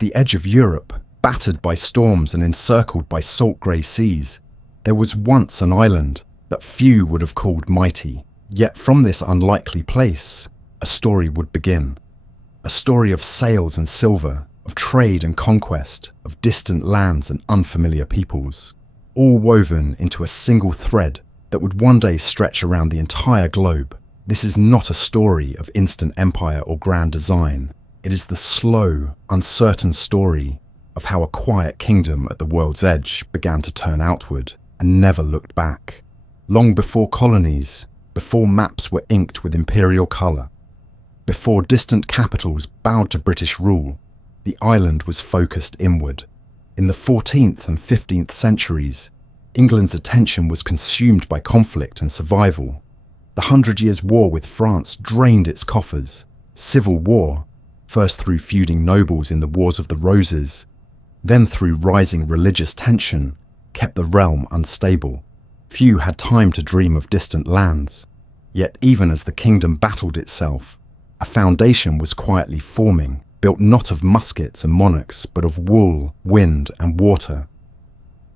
the edge of Europe, battered by storms and encircled by salt grey seas, there was once an island that few would have called mighty. Yet from this unlikely place, a story would begin. A story of sails and silver, of trade and conquest, of distant lands and unfamiliar peoples, all woven into a single thread that would one day stretch around the entire globe. This is not a story of instant empire or grand design. It is the slow, uncertain story of how a quiet kingdom at the world's edge began to turn outward and never looked back. Long before colonies, before maps were inked with imperial colour, before distant capitals bowed to British rule, the island was focused inward. In the 14th and 15th centuries, England's attention was consumed by conflict and survival. The 100 Years' War with France drained its coffers. Civil war, first through feuding nobles in the Wars of the Roses, then through rising religious tension, kept the realm unstable. Few had time to dream of distant lands. Yet even as the kingdom battled itself, a foundation was quietly forming, built not of muskets and monarchs, but of wool, wind and water.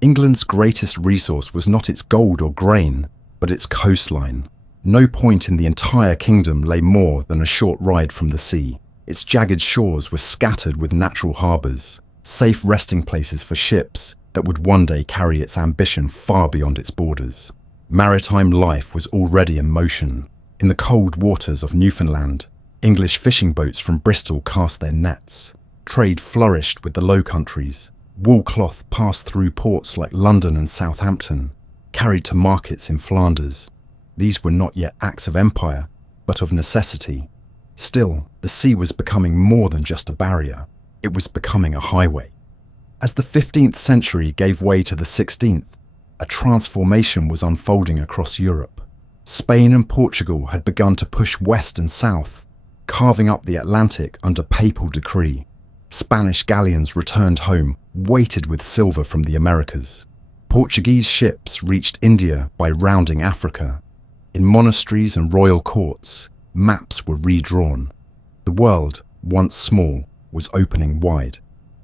England's greatest resource was not its gold or grain, but its coastline. No point in the entire kingdom lay more than a short ride from the sea. Its jagged shores were scattered with natural harbours, safe resting places for ships that would one day carry its ambition far beyond its borders. Maritime life was already in motion. In the cold waters of Newfoundland, English fishing boats from Bristol cast their nets. Trade flourished with the Low Countries. Wool cloth passed through ports like London and Southampton, carried to markets in Flanders. These were not yet acts of empire, but of necessity. Still, the sea was becoming more than just a barrier. It was becoming a highway. As the 15th century gave way to the 16th, a transformation was unfolding across Europe. Spain and Portugal had begun to push west and south, carving up the Atlantic under papal decree. Spanish galleons returned home, weighted with silver from the Americas. Portuguese ships reached India by rounding Africa. In monasteries and royal courts, maps were redrawn. The world, once small, was opening wide.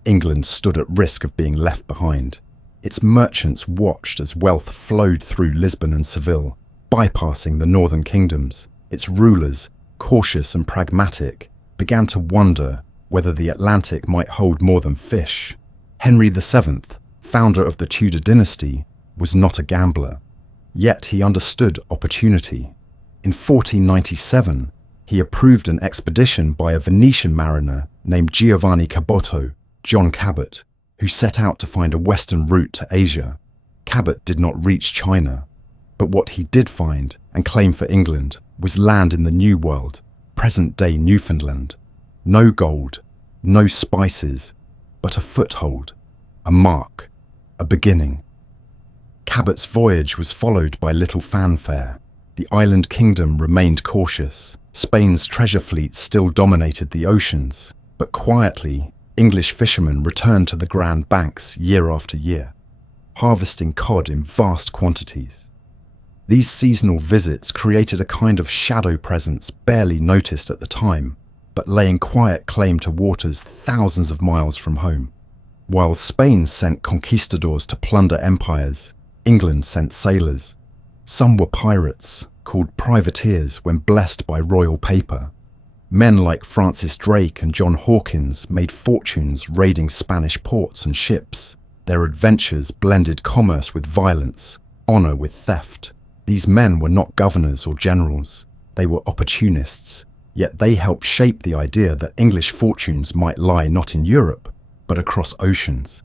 England stood at risk of being left behind. Its merchants watched as wealth flowed through Lisbon and Seville, bypassing the northern kingdoms. Its rulers, cautious and pragmatic, began to wonder whether the Atlantic might hold more than fish. Henry VII, founder of the Tudor dynasty, was not a gambler. Yet he understood opportunity. In 1497, he approved an expedition by a Venetian mariner named Giovanni Caboto, John Cabot, who set out to find a western route to Asia. Cabot did not reach China, but what he did find and claim for England was land in the New World, present-day Newfoundland. No gold, no spices, but a foothold, a mark, a beginning. Cabot's voyage was followed by little fanfare. The island kingdom remained cautious. Spain's treasure fleet still dominated the oceans, but quietly, English fishermen returned to the Grand Banks year after year, harvesting cod in vast quantities. These seasonal visits created a kind of shadow presence barely noticed at the time, but laying quiet claim to waters thousands of miles from home. While Spain sent conquistadors to plunder empires, England sent sailors. Some were pirates, called privateers when blessed by royal paper. Men like Francis Drake and John Hawkins made fortunes raiding Spanish ports and ships. Their adventures blended commerce with violence, honor with theft. These men were not governors or generals. They were opportunists, yet they helped shape the idea that English fortunes might lie not in Europe, but across oceans.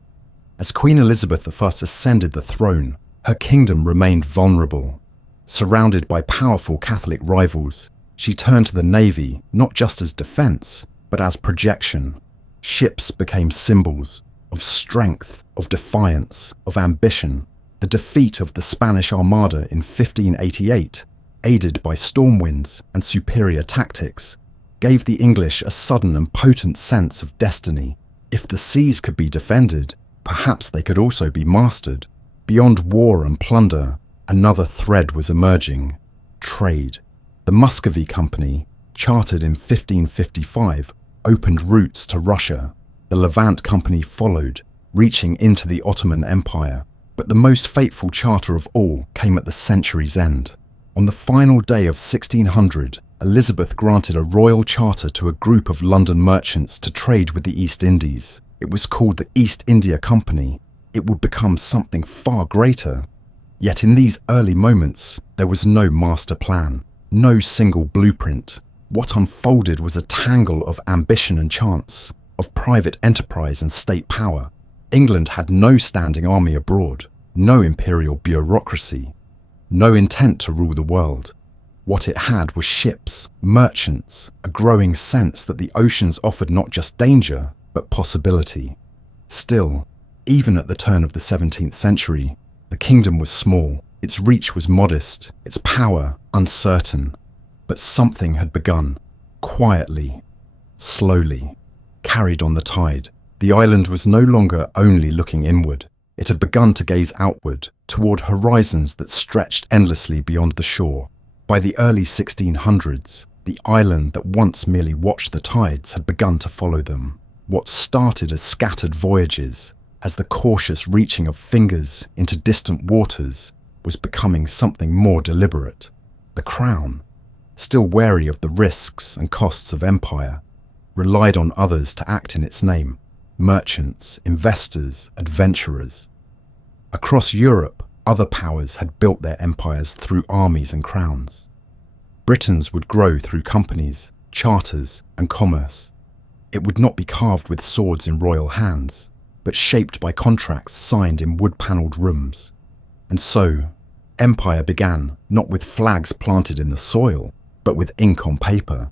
As Queen Elizabeth I ascended the throne, her kingdom remained vulnerable. Surrounded by powerful Catholic rivals, she turned to the navy not just as defense, but as projection. Ships became symbols of strength, of defiance, of ambition. The defeat of the Spanish Armada in 1588, aided by storm winds and superior tactics, gave the English a sudden and potent sense of destiny. If the seas could be defended, perhaps they could also be mastered. Beyond war and plunder, another thread was emerging: trade. The Muscovy Company, chartered in 1555, opened routes to Russia. The The Levant Company followed, reaching into the Ottoman Empire. But the most fateful charter of all came at the century's end. On the final day of 1600, Elizabeth granted a royal charter to a group of London merchants to trade with the East Indies. It was called the East India Company. It would become something far greater. Yet in these early moments, there was no master plan, no single blueprint. What unfolded was a tangle of ambition and chance, of private enterprise and state power. England had no standing army abroad, no imperial bureaucracy, no intent to rule the world. What it had was ships, merchants, a growing sense that the oceans offered not just danger, but possibility. Still, even at the turn of the 17th century, the kingdom was small, its reach was modest, its power uncertain. But something had begun, quietly, slowly, carried on the tide. The island was no longer only looking inward. It had begun to gaze outward, toward horizons that stretched endlessly beyond the shore. By the early 1600s, the island that once merely watched the tides had begun to follow them. What started as scattered voyages, as the cautious reaching of fingers into distant waters, was becoming something more deliberate. The Crown, still wary of the risks and costs of empire, relied on others to act in its name: merchants, investors, adventurers. Across Europe, other powers had built their empires through armies and crowns. Britain's would grow through companies, charters, and commerce. It would not be carved with swords in royal hands, but shaped by contracts signed in wood-panelled rooms. And so, empire began not with flags planted in the soil, but with ink on paper.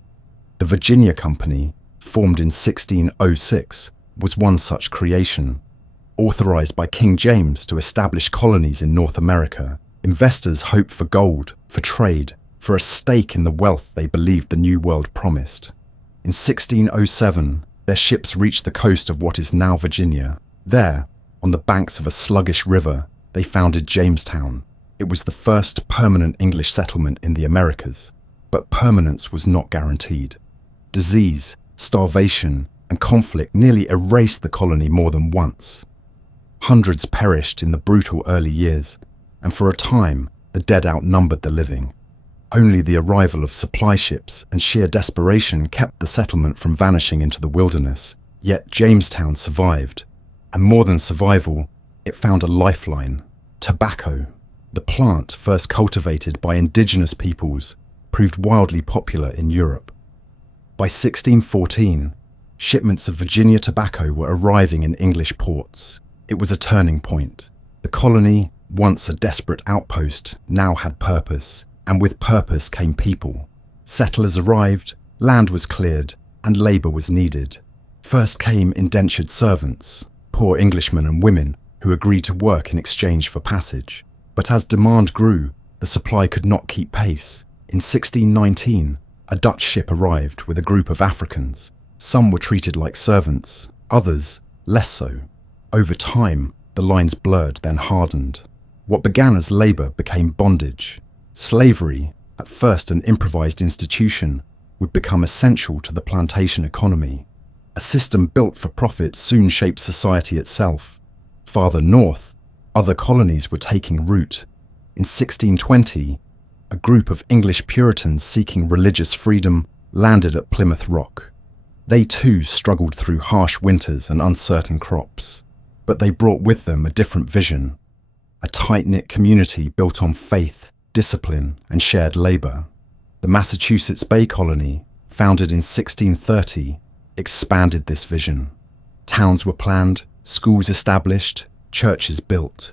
The Virginia Company, formed in 1606, was one such creation. Authorized by King James to establish colonies in North America, investors hoped for gold, for trade, for a stake in the wealth they believed the New World promised. In 1607, their ships reached the coast of what is now Virginia. There, on the banks of a sluggish river, they founded Jamestown. It was the first permanent English settlement in the Americas. But permanence was not guaranteed. Disease, starvation, and conflict nearly erased the colony more than once. Hundreds perished in the brutal early years, and for a time, the dead outnumbered the living. Only the arrival of supply ships and sheer desperation kept the settlement from vanishing into the wilderness. Yet Jamestown survived, and more than survival, it found a lifeline: tobacco. The plant, first cultivated by indigenous peoples, proved wildly popular in Europe. By 1614, shipments of Virginia tobacco were arriving in English ports. It was a turning point. The colony, once a desperate outpost, now had purpose, and with purpose came people. Settlers arrived, land was cleared, and labour was needed. First came indentured servants, poor Englishmen and women who agreed to work in exchange for passage. But as demand grew, the supply could not keep pace. In 1619, a Dutch ship arrived with a group of Africans. Some were treated like servants, others less so. Over time, the lines blurred, then hardened. What began as labour became bondage. Slavery, at first an improvised institution, would become essential to the plantation economy. A system built for profit soon shaped society itself. Farther north, other colonies were taking root. In 1620, a group of English Puritans seeking religious freedom landed at Plymouth Rock. They too struggled through harsh winters and uncertain crops. But they brought with them a different vision, a tight-knit community built on faith, discipline, and shared labour. The Massachusetts Bay Colony, founded in 1630, expanded this vision. Towns were planned, schools established, churches built.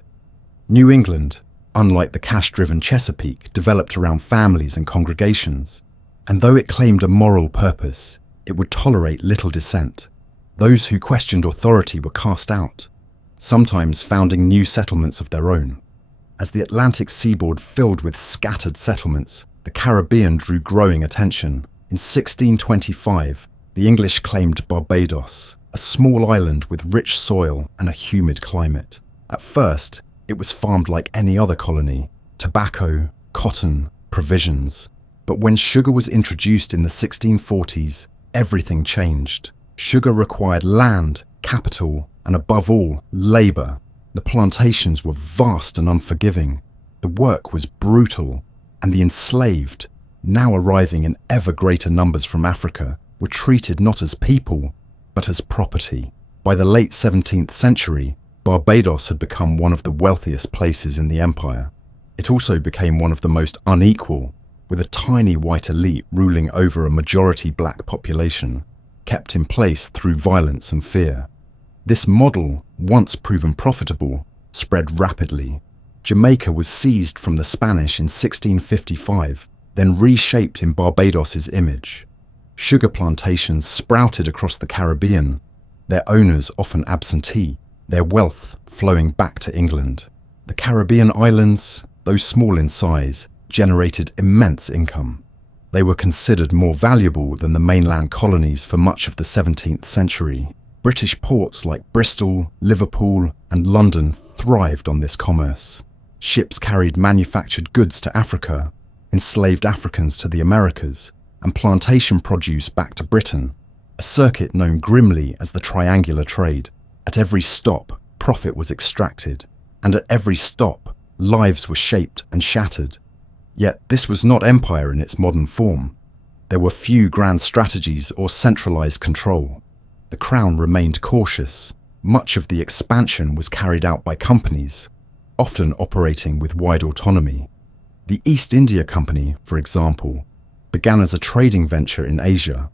New England, unlike the cash-driven Chesapeake, developed around families and congregations. And though it claimed a moral purpose, it would tolerate little dissent. Those who questioned authority were cast out, sometimes founding new settlements of their own. As the Atlantic seaboard filled with scattered settlements, the Caribbean drew growing attention. In 1625, the English claimed Barbados, a small island with rich soil and a humid climate. At first, it was farmed like any other colony: tobacco, cotton, provisions. But when sugar was introduced in the 1640s, everything changed. Sugar required land, capital, and above all, labour. The plantations were vast and unforgiving. The work was brutal, and the enslaved, now arriving in ever greater numbers from Africa, were treated not as people, but as property. By the late 17th century, Barbados had become one of the wealthiest places in the empire. It also became one of the most unequal, with a tiny white elite ruling over a majority black population, kept in place through violence and fear. This model, once proven profitable, spread rapidly. Jamaica was seized from the Spanish in 1655, then reshaped in Barbados's image. Sugar plantations sprouted across the Caribbean, their owners often absentee, their wealth flowing back to England. The Caribbean islands, though small in size, generated immense income. They were considered more valuable than the mainland colonies for much of the 17th century. British ports like Bristol, Liverpool, and London thrived on this commerce. Ships carried manufactured goods to Africa, enslaved Africans to the Americas, and plantation produce back to Britain, a circuit known grimly as the triangular trade. At every stop, profit was extracted, and at every stop, lives were shaped and shattered. Yet this was not empire in its modern form. There were few grand strategies or centralized control. The crown remained cautious. Much of the expansion was carried out by companies, often operating with wide autonomy. The East India Company, for example, began as a trading venture in Asia.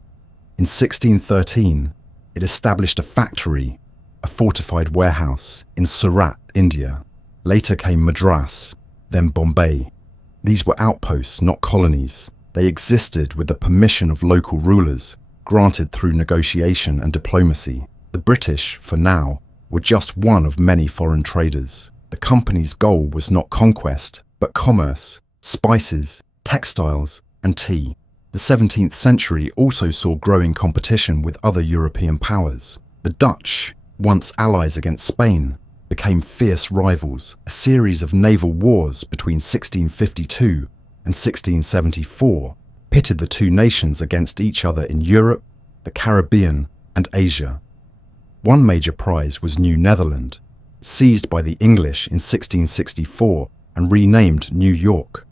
In 1613, it established a factory, a fortified warehouse, in Surat, India. Later came Madras, then Bombay. These were outposts, not colonies. They existed with the permission of local rulers, granted through negotiation and diplomacy. The British, for now, were just one of many foreign traders. The company's goal was not conquest, but commerce, spices, textiles, and tea. The 17th century also saw growing competition with other European powers. The Dutch, once allies against Spain, became fierce rivals. A series of naval wars between 1652 and 1674 pitted the two nations against each other in Europe, the Caribbean, and Asia. One major prize was New Netherland, seized by the English in 1664 and renamed New York.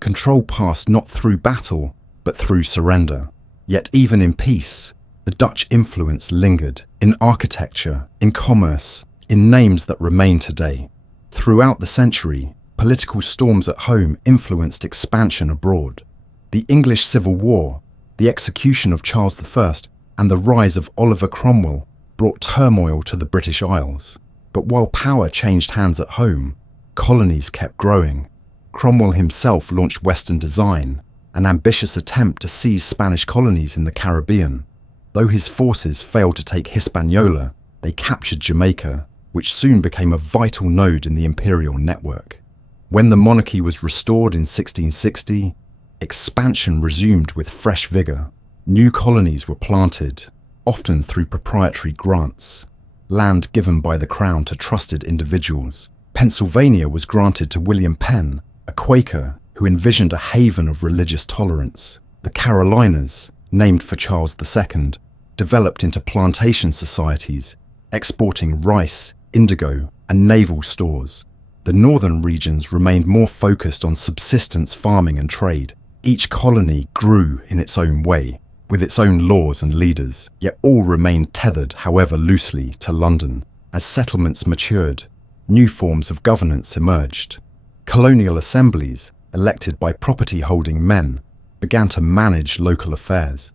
Control passed not through battle, but through surrender. Yet even in peace, the Dutch influence lingered in architecture, in commerce, in names that remain today. Throughout the century, political storms at home influenced expansion abroad. The English Civil War, the execution of Charles I, and the rise of Oliver Cromwell brought turmoil to the British Isles. But while power changed hands at home, colonies kept growing. Cromwell himself launched Western Design, an ambitious attempt to seize Spanish colonies in the Caribbean. Though his forces failed to take Hispaniola, they captured Jamaica, which soon became a vital node in the imperial network. When the monarchy was restored in 1660, expansion resumed with fresh vigor. New colonies were planted, often through proprietary grants, land given by the crown to trusted individuals. Pennsylvania was granted to William Penn, a Quaker who envisioned a haven of religious tolerance. The Carolinas, named for Charles II, developed into plantation societies, exporting rice, indigo, and naval stores. The northern regions remained more focused on subsistence farming and trade. Each colony grew in its own way, with its own laws and leaders, yet all remained tethered, however loosely, to London. As settlements matured, new forms of governance emerged. Colonial assemblies, elected by property-holding men, began to manage local affairs.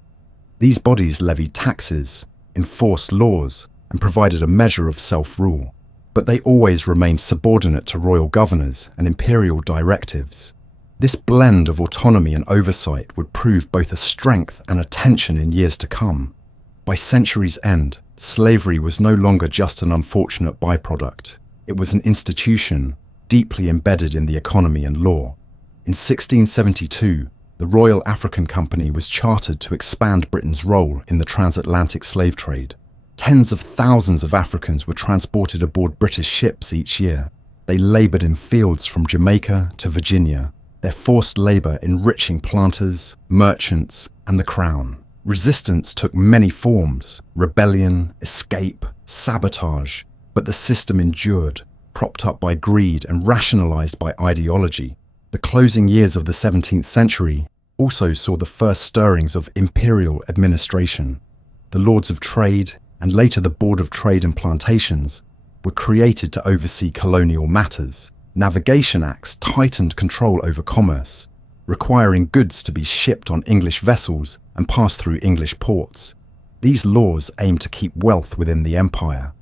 These bodies levied taxes, enforced laws, and provided a measure of self-rule. But they always remained subordinate to royal governors and imperial directives. This blend of autonomy and oversight would prove both a strength and a tension in years to come. By century's end, slavery was no longer just an unfortunate byproduct. It was an institution deeply embedded in the economy and law. In 1672, the Royal African Company was chartered to expand Britain's role in the transatlantic slave trade. Tens of thousands of Africans were transported aboard British ships each year. They laboured in fields from Jamaica to Virginia, their forced labour enriching planters, merchants, and the crown. Resistance took many forms: rebellion, escape, sabotage, but the system endured, propped up by greed and rationalized by ideology. The closing years of the 17th century also saw the first stirrings of imperial administration. The Lords of Trade, and later the Board of Trade and Plantations, were created to oversee colonial matters. Navigation Acts tightened control over commerce, requiring goods to be shipped on English vessels and pass through English ports. These laws aimed to keep wealth within the empire,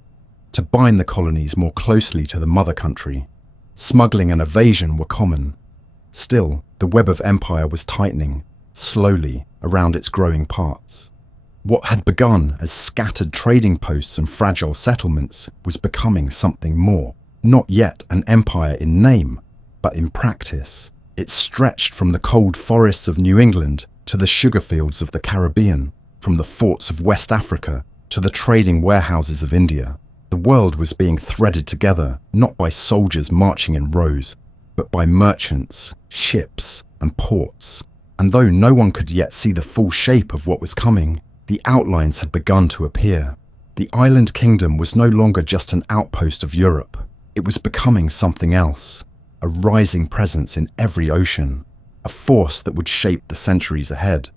to bind the colonies more closely to the mother country. Smuggling and evasion were common. Still, the web of empire was tightening, slowly, around its growing parts. What had begun as scattered trading posts and fragile settlements was becoming something more. Not yet an empire in name, but in practice. It stretched from the cold forests of New England to the sugar fields of the Caribbean, from the forts of West Africa to the trading warehouses of India. The world was being threaded together, not by soldiers marching in rows, but by merchants, ships, and ports. And though no one could yet see the full shape of what was coming, the outlines had begun to appear. The island kingdom was no longer just an outpost of Europe. It was becoming something else, a rising presence in every ocean, a force that would shape the centuries ahead.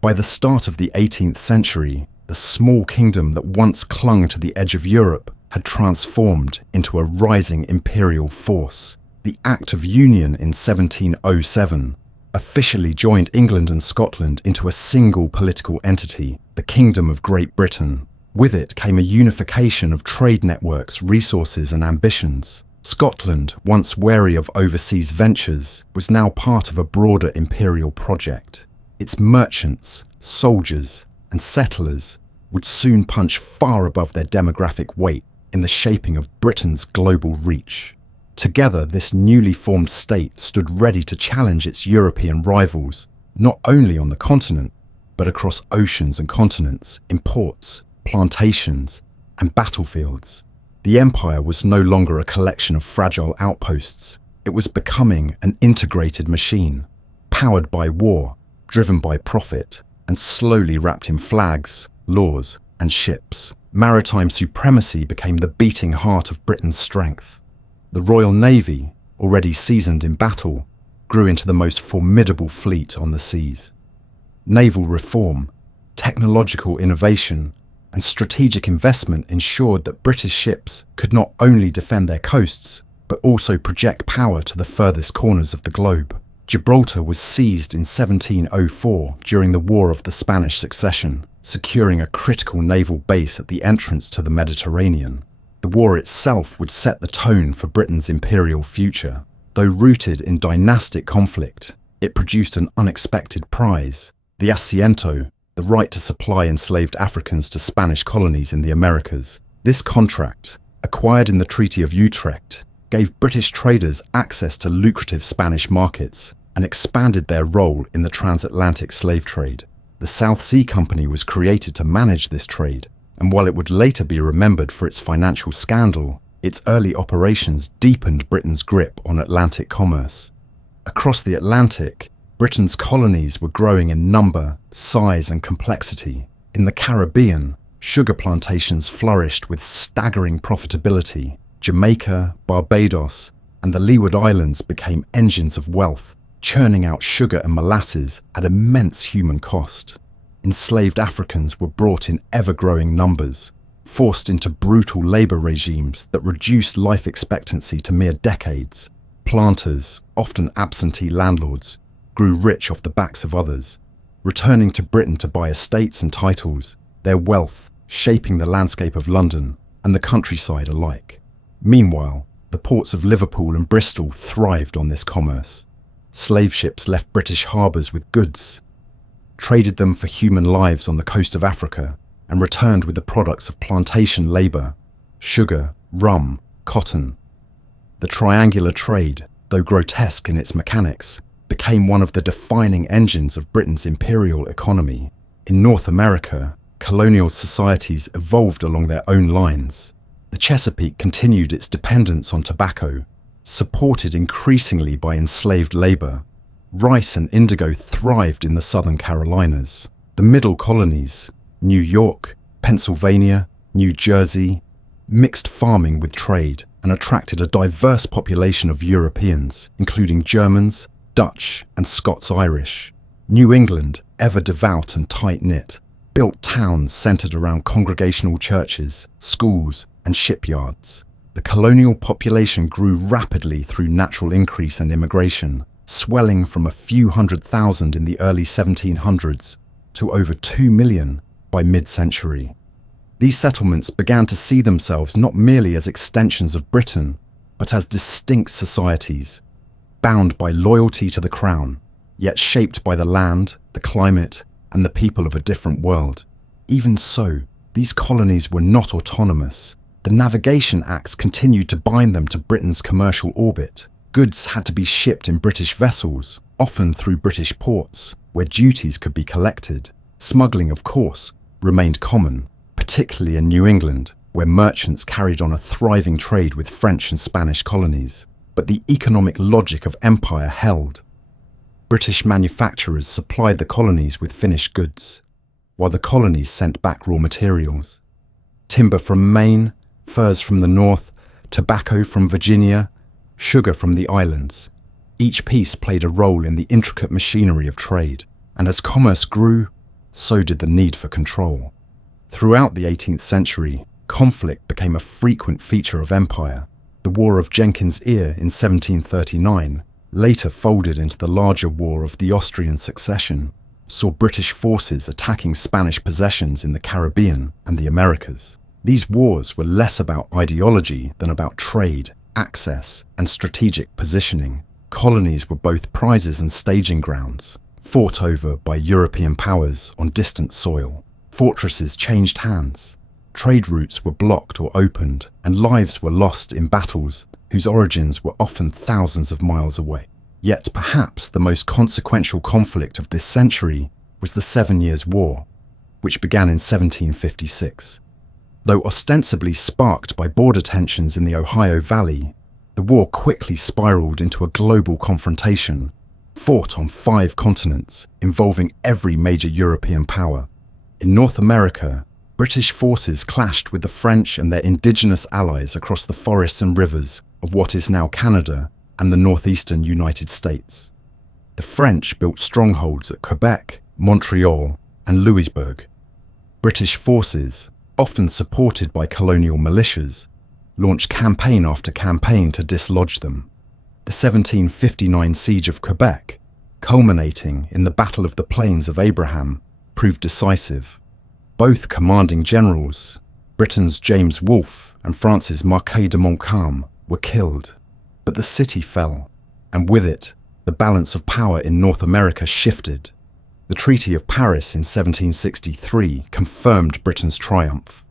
By the start of the 18th century, the small kingdom that once clung to the edge of Europe had transformed into a rising imperial force. The Act of Union in 1707 officially joined England and Scotland into a single political entity, the Kingdom of Great Britain. With it came a unification of trade networks, resources, and ambitions. Scotland, once wary of overseas ventures, was now part of a broader imperial project. Its merchants, soldiers, and settlers would soon punch far above their demographic weight in the shaping of Britain's global reach. Together, this newly formed state stood ready to challenge its European rivals, not only on the continent, but across oceans and continents, in ports, plantations, and battlefields. The empire was no longer a collection of fragile outposts. It was becoming an integrated machine, powered by war, driven by profit, and slowly wrapped in flags, laws, and ships. Maritime supremacy became the beating heart of Britain's strength. The Royal Navy, already seasoned in battle, grew into the most formidable fleet on the seas. Naval reform, technological innovation, and strategic investment ensured that British ships could not only defend their coasts, but also project power to the furthest corners of the globe. Gibraltar was seized in 1704 during the War of the Spanish Succession, securing a critical naval base at the entrance to the Mediterranean. The war itself would set the tone for Britain's imperial future. Though rooted in dynastic conflict, it produced an unexpected prize: the asiento, the right to supply enslaved Africans to Spanish colonies in the Americas. This contract, acquired in the Treaty of Utrecht, gave British traders access to lucrative Spanish markets and expanded their role in the transatlantic slave trade. The South Sea Company was created to manage this trade, and while it would later be remembered for its financial scandal, its early operations deepened Britain's grip on Atlantic commerce. Across the Atlantic, Britain's colonies were growing in number, size, and complexity. In the Caribbean, sugar plantations flourished with staggering profitability. Jamaica, Barbados, and the Leeward Islands became engines of wealth, churning out sugar and molasses at immense human cost. Enslaved Africans were brought in ever-growing numbers, forced into brutal labor regimes that reduced life expectancy to mere decades. Planters, often absentee landlords, grew rich off the backs of others, returning to Britain to buy estates and titles, their wealth shaping the landscape of London and the countryside alike. Meanwhile, the ports of Liverpool and Bristol thrived on this commerce. Slave ships left British harbours with goods, traded them for human lives on the coast of Africa, and returned with the products of plantation labour: sugar, rum, cotton. The triangular trade, though grotesque in its mechanics, became one of the defining engines of Britain's imperial economy. In North America, colonial societies evolved along their own lines. The Chesapeake continued its dependence on tobacco, supported increasingly by enslaved labour. Rice and indigo thrived in the southern Carolinas. The middle colonies, New York, Pennsylvania, New Jersey, mixed farming with trade and attracted a diverse population of Europeans, including Germans, Dutch, and Scots-Irish. New England, ever devout and tight-knit, built towns centered around congregational churches, schools, and shipyards. The colonial population grew rapidly through natural increase and immigration, swelling from a few 100,000 in the early 1700s to over 2 million by mid-century. These settlements began to see themselves not merely as extensions of Britain, but as distinct societies, bound by loyalty to the crown, yet shaped by the land, the climate, and the people of a different world. Even so, these colonies were not autonomous. The Navigation Acts continued to bind them to Britain's commercial orbit. Goods had to be shipped in British vessels, often through British ports, where duties could be collected. Smuggling, of course, remained common, particularly in New England, where merchants carried on a thriving trade with French and Spanish colonies. But the economic logic of empire held. British manufacturers supplied the colonies with finished goods, while the colonies sent back raw materials. Timber from Maine, furs from the north, tobacco from Virginia, sugar from the islands. Each piece played a role in the intricate machinery of trade, and as commerce grew, so did the need for control. Throughout the 18th century, conflict became a frequent feature of empire. The War of Jenkins' Ear in 1739, later folded into the larger War of the Austrian Succession, saw British forces attacking Spanish possessions in the Caribbean and the Americas. These wars were less about ideology than about trade, access, and strategic positioning. Colonies were both prizes and staging grounds, fought over by European powers on distant soil. Fortresses changed hands. Trade routes were blocked or opened, and lives were lost in battles whose origins were often thousands of miles away. Yet perhaps the most consequential conflict of this century was the 7 Years' War, which began in 1756. Though ostensibly sparked by border tensions in the Ohio Valley, the war quickly spiraled into a global confrontation, fought on 5 continents, involving every major European power. In North America, British forces clashed with the French and their indigenous allies across the forests and rivers of what is now Canada and the northeastern United States. The French built strongholds at Quebec, Montreal, and Louisbourg. British forces, often supported by colonial militias, launched campaign after campaign to dislodge them. The 1759 siege of Quebec, culminating in the Battle of the Plains of Abraham, proved decisive. Both commanding generals, Britain's James Wolfe and France's Marquis de Montcalm, were killed. But the city fell, and with it, the balance of power in North America shifted. The Treaty of Paris in 1763 confirmed Britain's triumph,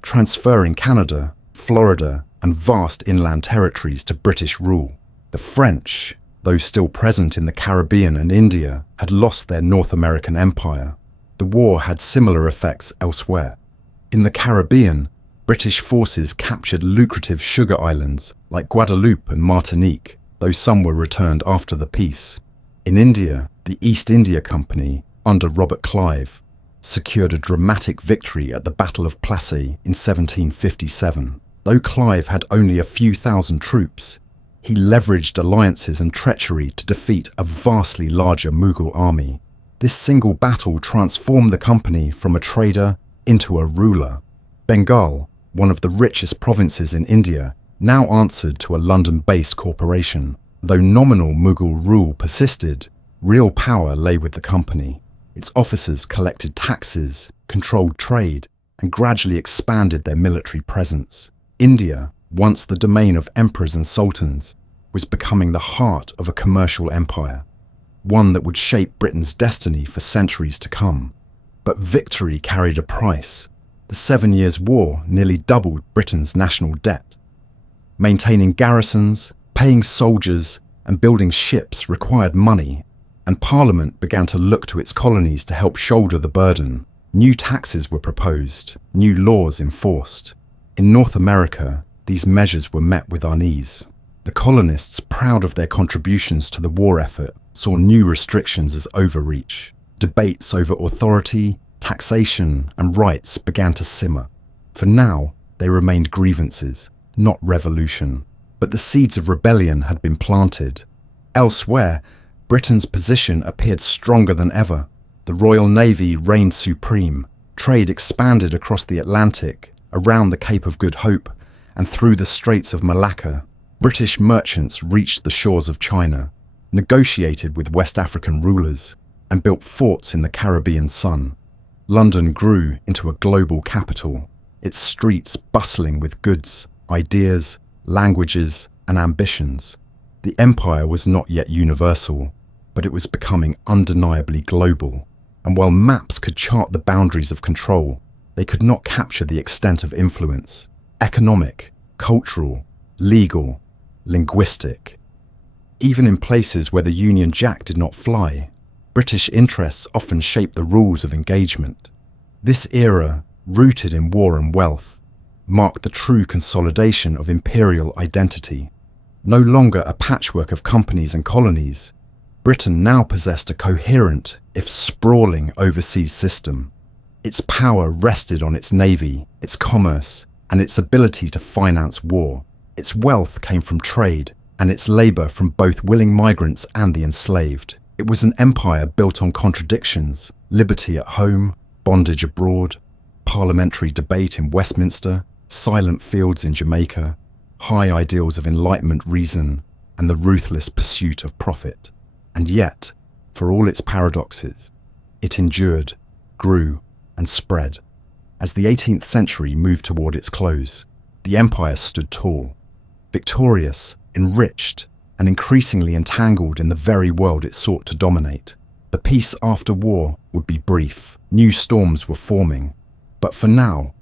transferring Canada, Florida, and vast inland territories to British rule. The French, though still present in the Caribbean and India, had lost their North American empire. The war had similar effects elsewhere. In the Caribbean, British forces captured lucrative sugar islands like Guadeloupe and Martinique, though some were returned after the peace. In India, the East India Company, under Robert Clive, secured a dramatic victory at the Battle of Plassey in 1757. Though Clive had only a few thousand troops, he leveraged alliances and treachery to defeat a vastly larger Mughal army. This single battle transformed the company from a trader into a ruler. Bengal, one of the richest provinces in India, now answered to a London-based corporation. Though nominal Mughal rule persisted, real power lay with the company. Its officers collected taxes, controlled trade, and gradually expanded their military presence. India, once the domain of emperors and sultans, was becoming the heart of a commercial empire, one that would shape Britain's destiny for centuries to come. But victory carried a price. The 7 Years' War nearly doubled Britain's national debt. Maintaining garrisons, paying soldiers, and building ships required money, and Parliament began to look to its colonies to help shoulder the burden. New taxes were proposed, new laws enforced. In North America, these measures were met with unease. The colonists, proud of their contributions to the war effort, saw new restrictions as overreach. Debates over authority, taxation, and rights began to simmer. For now, they remained grievances, not revolution. But the seeds of rebellion had been planted. Elsewhere, Britain's position appeared stronger than ever. The Royal Navy reigned supreme. Trade expanded across the Atlantic, around the Cape of Good Hope, and through the Straits of Malacca. British merchants reached the shores of China, negotiated with West African rulers, and built forts in the Caribbean sun. London grew into a global capital, its streets bustling with goods, ideas, languages, and ambitions. The empire was not yet universal, but it was becoming undeniably global. And while maps could chart the boundaries of control, they could not capture the extent of influence: economic, cultural, legal, linguistic. Even in places where the Union Jack did not fly, British interests often shaped the rules of engagement. This era, rooted in war and wealth, marked the true consolidation of imperial identity. No longer a patchwork of companies and colonies, Britain now possessed a coherent, if sprawling, overseas system. Its power rested on its navy, its commerce, and its ability to finance war. Its wealth came from trade, and its labour from both willing migrants and the enslaved. It was an empire built on contradictions: liberty at home, bondage abroad, parliamentary debate in Westminster, silent fields in Jamaica, high ideals of enlightenment reason, and the ruthless pursuit of profit. And yet, for all its paradoxes, it endured, grew, and spread. As the 18th century moved toward its close, the empire stood tall, victorious, enriched, and increasingly entangled in the very world it sought to dominate. The peace after war would be brief. New storms were forming. But for now,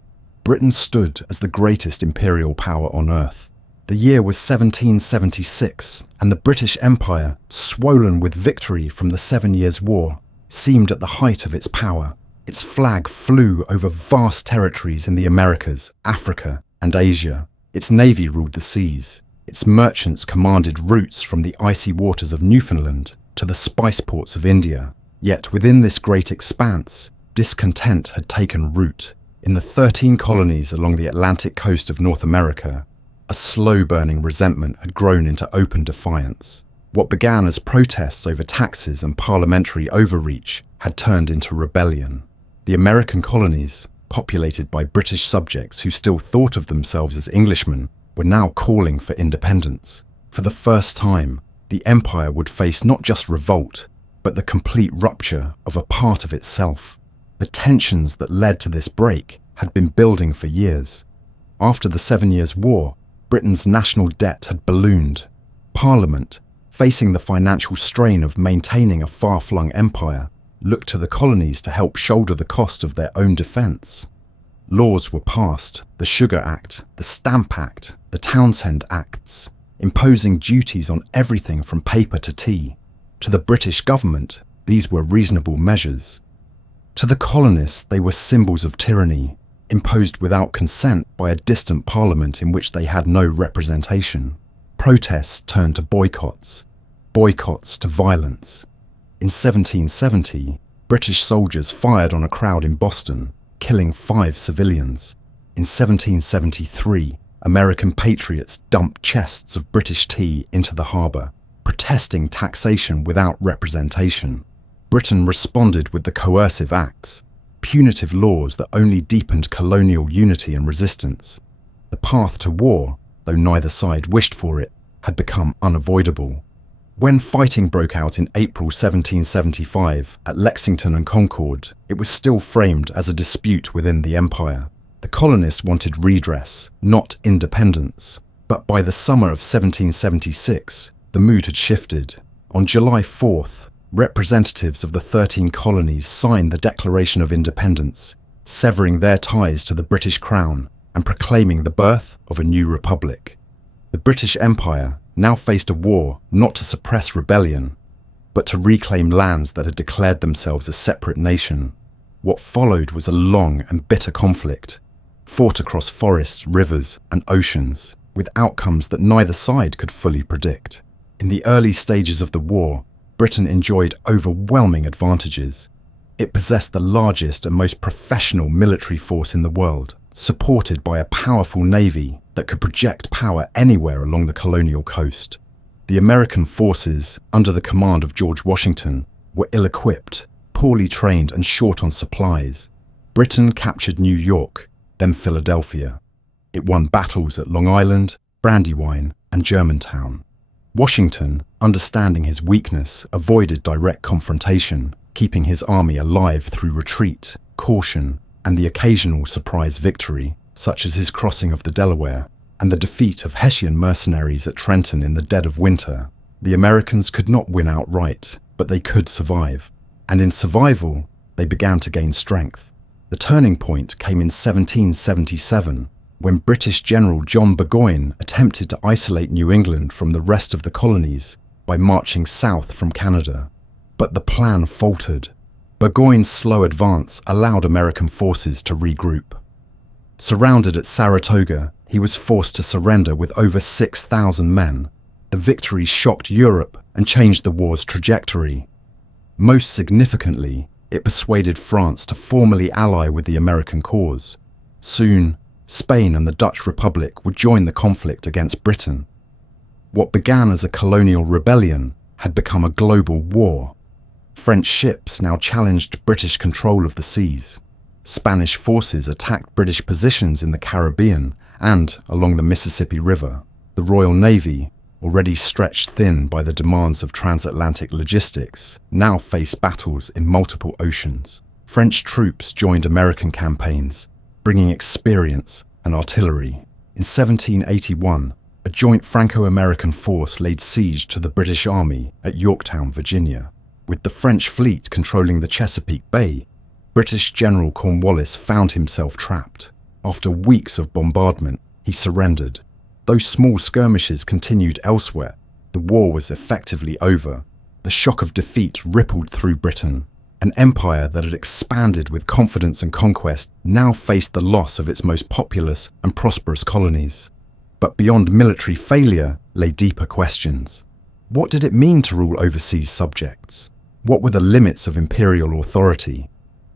Britain stood as the greatest imperial power on earth. The year was 1776, and the British Empire, swollen with victory from the 7 Years' War, seemed at the height of its power. Its flag flew over vast territories in the Americas, Africa, and Asia. Its navy ruled the seas. Its merchants commanded routes from the icy waters of Newfoundland to the spice ports of India. Yet within this great expanse, discontent had taken root. In the 13 colonies along the Atlantic coast of North America, a slow-burning resentment had grown into open defiance. What began as protests over taxes and parliamentary overreach had turned into rebellion. The American colonies, populated by British subjects who still thought of themselves as Englishmen, were now calling for independence. For the first time, the empire would face not just revolt, but the complete rupture of a part of itself. The tensions that led to this break had been building for years. After the 7 Years' War, Britain's national debt had ballooned. Parliament, facing the financial strain of maintaining a far-flung empire, looked to the colonies to help shoulder the cost of their own defence. Laws were passed: the Sugar Act, the Stamp Act, the Townshend Acts, imposing duties on everything from paper to tea. To the British government, these were reasonable measures. To the colonists, they were symbols of tyranny, imposed without consent by a distant parliament in which they had no representation. Protests turned to boycotts, boycotts to violence. In 1770, British soldiers fired on a crowd in Boston, killing 5 civilians. In 1773, American patriots dumped chests of British tea into the harbour, protesting taxation without representation. Britain responded with the Coercive Acts, punitive laws that only deepened colonial unity and resistance. The path to war, though neither side wished for it, had become unavoidable. When fighting broke out in April 1775 at Lexington and Concord, it was still framed as a dispute within the empire. The colonists wanted redress, not independence. But by the summer of 1776, the mood had shifted. On July 4th, representatives of the 13 colonies signed the Declaration of Independence, severing their ties to the British Crown and proclaiming the birth of a new republic. The British Empire now faced a war not to suppress rebellion, but to reclaim lands that had declared themselves a separate nation. What followed was a long and bitter conflict, fought across forests, rivers, and oceans, with outcomes that neither side could fully predict. In the early stages of the war, Britain enjoyed overwhelming advantages. It possessed the largest and most professional military force in the world, supported by a powerful navy that could project power anywhere along the colonial coast. The American forces, under the command of George Washington, were ill-equipped, poorly trained and short on supplies. Britain captured New York, then Philadelphia. It won battles at Long Island, Brandywine, and Germantown. Washington, understanding his weakness, avoided direct confrontation, keeping his army alive through retreat, caution, and the occasional surprise victory, such as his crossing of the Delaware and the defeat of Hessian mercenaries at Trenton in the dead of winter. The Americans could not win outright, but they could survive. And in survival, they began to gain strength. The turning point came in 1777, when British General John Burgoyne attempted to isolate New England from the rest of the colonies by marching south from Canada. But the plan faltered. Burgoyne's slow advance allowed American forces to regroup. Surrounded at Saratoga, he was forced to surrender with over 6,000 men. The victory shocked Europe and changed the war's trajectory. Most significantly, it persuaded France to formally ally with the American cause. Soon, Spain and the Dutch Republic would join the conflict against Britain. What began as a colonial rebellion had become a global war. French ships now challenged British control of the seas. Spanish forces attacked British positions in the Caribbean and along the Mississippi River. The Royal Navy, already stretched thin by the demands of transatlantic logistics, now faced battles in multiple oceans. French troops joined American campaigns, bringing experience and artillery. In 1781, a joint Franco-American force laid siege to the British Army at Yorktown, Virginia. With the French fleet controlling the Chesapeake Bay, British General Cornwallis found himself trapped. After weeks of bombardment, he surrendered. Though small skirmishes continued elsewhere, the war was effectively over. The shock of defeat rippled through Britain. An empire that had expanded with confidence and conquest now faced the loss of its most populous and prosperous colonies. But beyond military failure lay deeper questions. What did it mean to rule overseas subjects? What were the limits of imperial authority?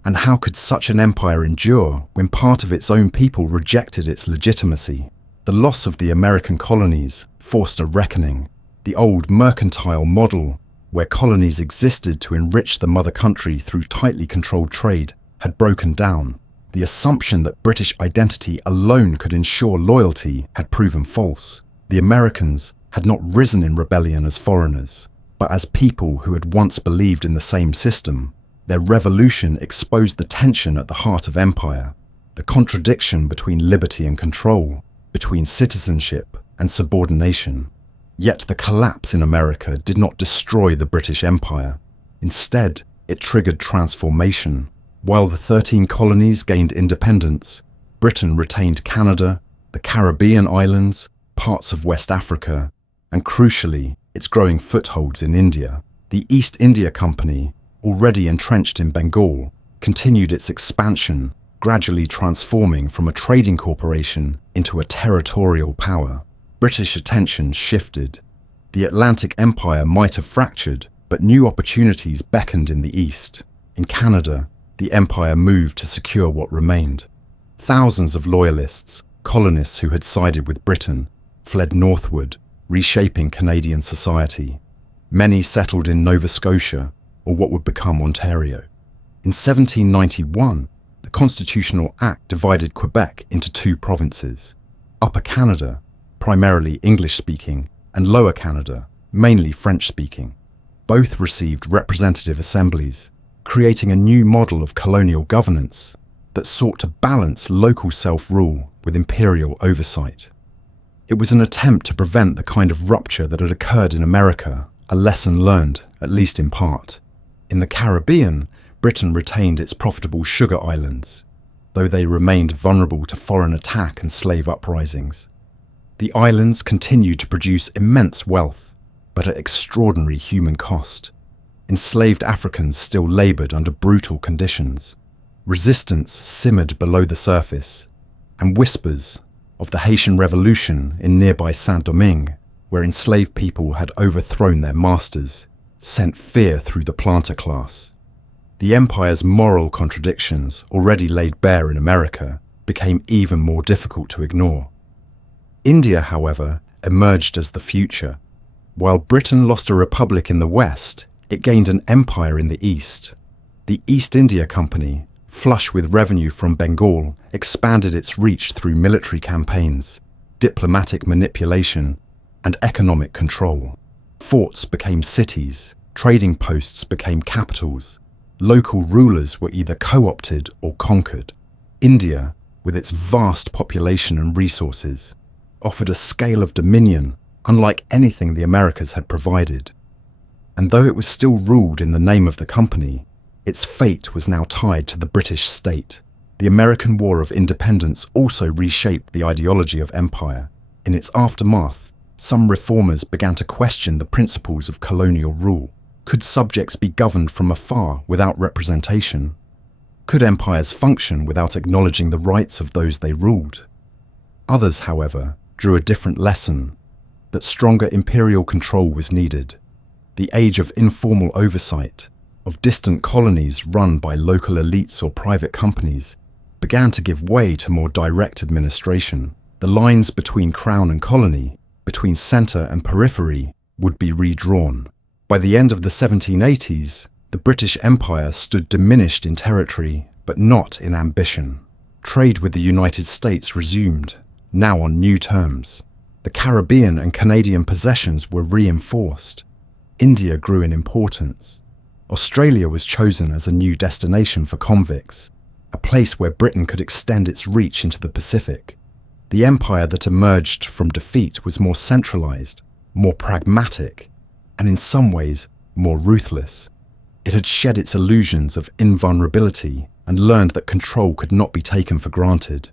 And how could such an empire endure when part of its own people rejected its legitimacy? The loss of the American colonies forced a reckoning. The old mercantile model, where colonies existed to enrich the mother country through tightly controlled trade, had broken down. The assumption that British identity alone could ensure loyalty had proven false. The Americans had not risen in rebellion as foreigners, but as people who had once believed in the same system. Their revolution exposed the tension at the heart of empire, the contradiction between liberty and control, between citizenship and subordination. Yet the collapse in America did not destroy the British Empire. Instead, it triggered transformation. While the 13 colonies gained independence, Britain retained Canada, the Caribbean islands, parts of West Africa, and crucially, its growing footholds in India. The East India Company, already entrenched in Bengal, continued its expansion, gradually transforming from a trading corporation into a territorial power. British attention shifted. The Atlantic Empire might have fractured, but new opportunities beckoned in the east. In Canada, the empire moved to secure what remained. Thousands of loyalists, colonists who had sided with Britain, fled northward, reshaping Canadian society. Many settled in Nova Scotia, or what would become Ontario. In 1791, the Constitutional Act divided Quebec into two provinces: Upper Canada, primarily English-speaking, and Lower Canada, mainly French-speaking. Both received representative assemblies, creating a new model of colonial governance that sought to balance local self-rule with imperial oversight. It was an attempt to prevent the kind of rupture that had occurred in America, a lesson learned, at least in part. In the Caribbean, Britain retained its profitable sugar islands, though they remained vulnerable to foreign attack and slave uprisings. The islands continued to produce immense wealth, but at extraordinary human cost. Enslaved Africans still laboured under brutal conditions. Resistance simmered below the surface, and whispers of the Haitian Revolution in nearby Saint-Domingue, where enslaved people had overthrown their masters, sent fear through the planter class. The empire's moral contradictions, already laid bare in America, became even more difficult to ignore. India, however, emerged as the future. While Britain lost a republic in the West, it gained an empire in the East. The East India Company, flush with revenue from Bengal, expanded its reach through military campaigns, diplomatic manipulation, and economic control. Forts became cities, trading posts became capitals. Local rulers were either co-opted or conquered. India, with its vast population and resources, offered a scale of dominion unlike anything the Americas had provided. And though it was still ruled in the name of the company, its fate was now tied to the British state. The American War of Independence also reshaped the ideology of empire. In its aftermath, some reformers began to question the principles of colonial rule. Could subjects be governed from afar without representation? Could empires function without acknowledging the rights of those they ruled? Others, however, drew a different lesson, that stronger imperial control was needed. The age of informal oversight, of distant colonies run by local elites or private companies, began to give way to more direct administration. The lines between crown and colony, between centre and periphery, would be redrawn. By the end of the 1780s, the British Empire stood diminished in territory, but not in ambition. Trade with the United States resumed, now on new terms. The Caribbean and Canadian possessions were reinforced. India grew in importance. Australia was chosen as a new destination for convicts, a place where Britain could extend its reach into the Pacific. The empire that emerged from defeat was more centralized, more pragmatic, and in some ways more ruthless. It had shed its illusions of invulnerability and learned that control could not be taken for granted.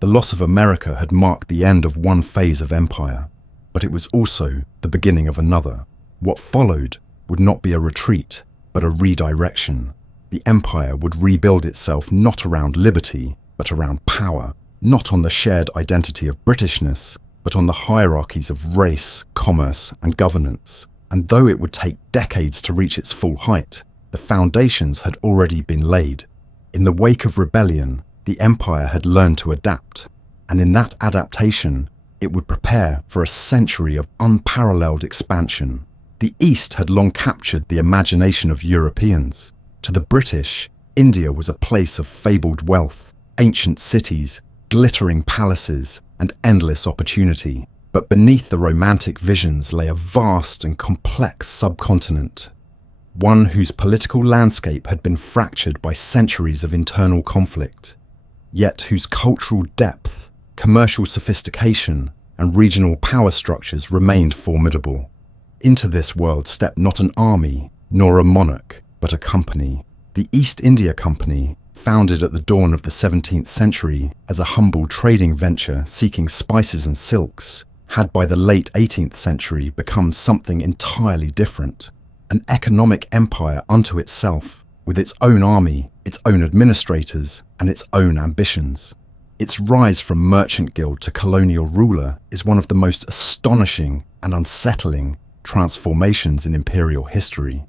The loss of America had marked the end of one phase of empire, but it was also the beginning of another. What followed would not be a retreat, but a redirection. The empire would rebuild itself not around liberty, but around power, not on the shared identity of Britishness, but on the hierarchies of race, commerce, and governance. And though it would take decades to reach its full height, the foundations had already been laid. In the wake of rebellion, the empire had learned to adapt, and in that adaptation, it would prepare for a century of unparalleled expansion. The East had long captured the imagination of Europeans. To the British, India was a place of fabled wealth, ancient cities, glittering palaces, and endless opportunity. But beneath the romantic visions lay a vast and complex subcontinent, one whose political landscape had been fractured by centuries of internal conflict, yet whose cultural depth, commercial sophistication, and regional power structures remained formidable. Into this world stepped not an army, nor a monarch, but a company. The East India Company, founded at the dawn of the 17th century as a humble trading venture seeking spices and silks, had by the late 18th century become something entirely different. An economic empire unto itself, with its own army, its own administrators, and its own ambitions. Its rise from merchant guild to colonial ruler is one of the most astonishing and unsettling transformations in imperial history.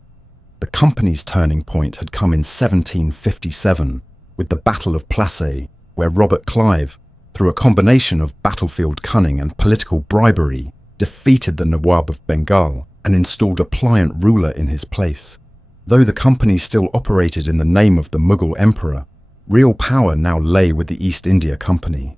The company's turning point had come in 1757 with the Battle of Plassey, where Robert Clive, through a combination of battlefield cunning and political bribery, defeated the Nawab of Bengal and installed a pliant ruler in his place. Though the company still operated in the name of the Mughal emperor, real power now lay with the East India Company.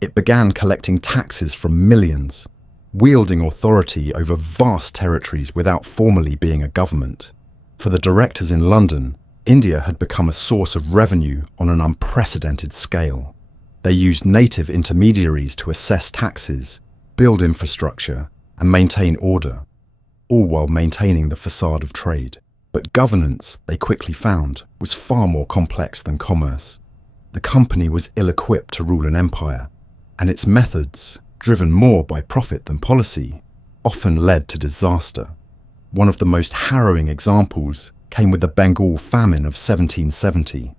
It began collecting taxes from millions, wielding authority over vast territories without formally being a government. For the directors in London, India had become a source of revenue on an unprecedented scale. They used native intermediaries to assess taxes, build infrastructure, and maintain order, all while maintaining the facade of trade. But governance, they quickly found, was far more complex than commerce. The company was ill-equipped to rule an empire, and its methods, driven more by profit than policy, often led to disaster. One of the most harrowing examples came with the Bengal famine of 1770.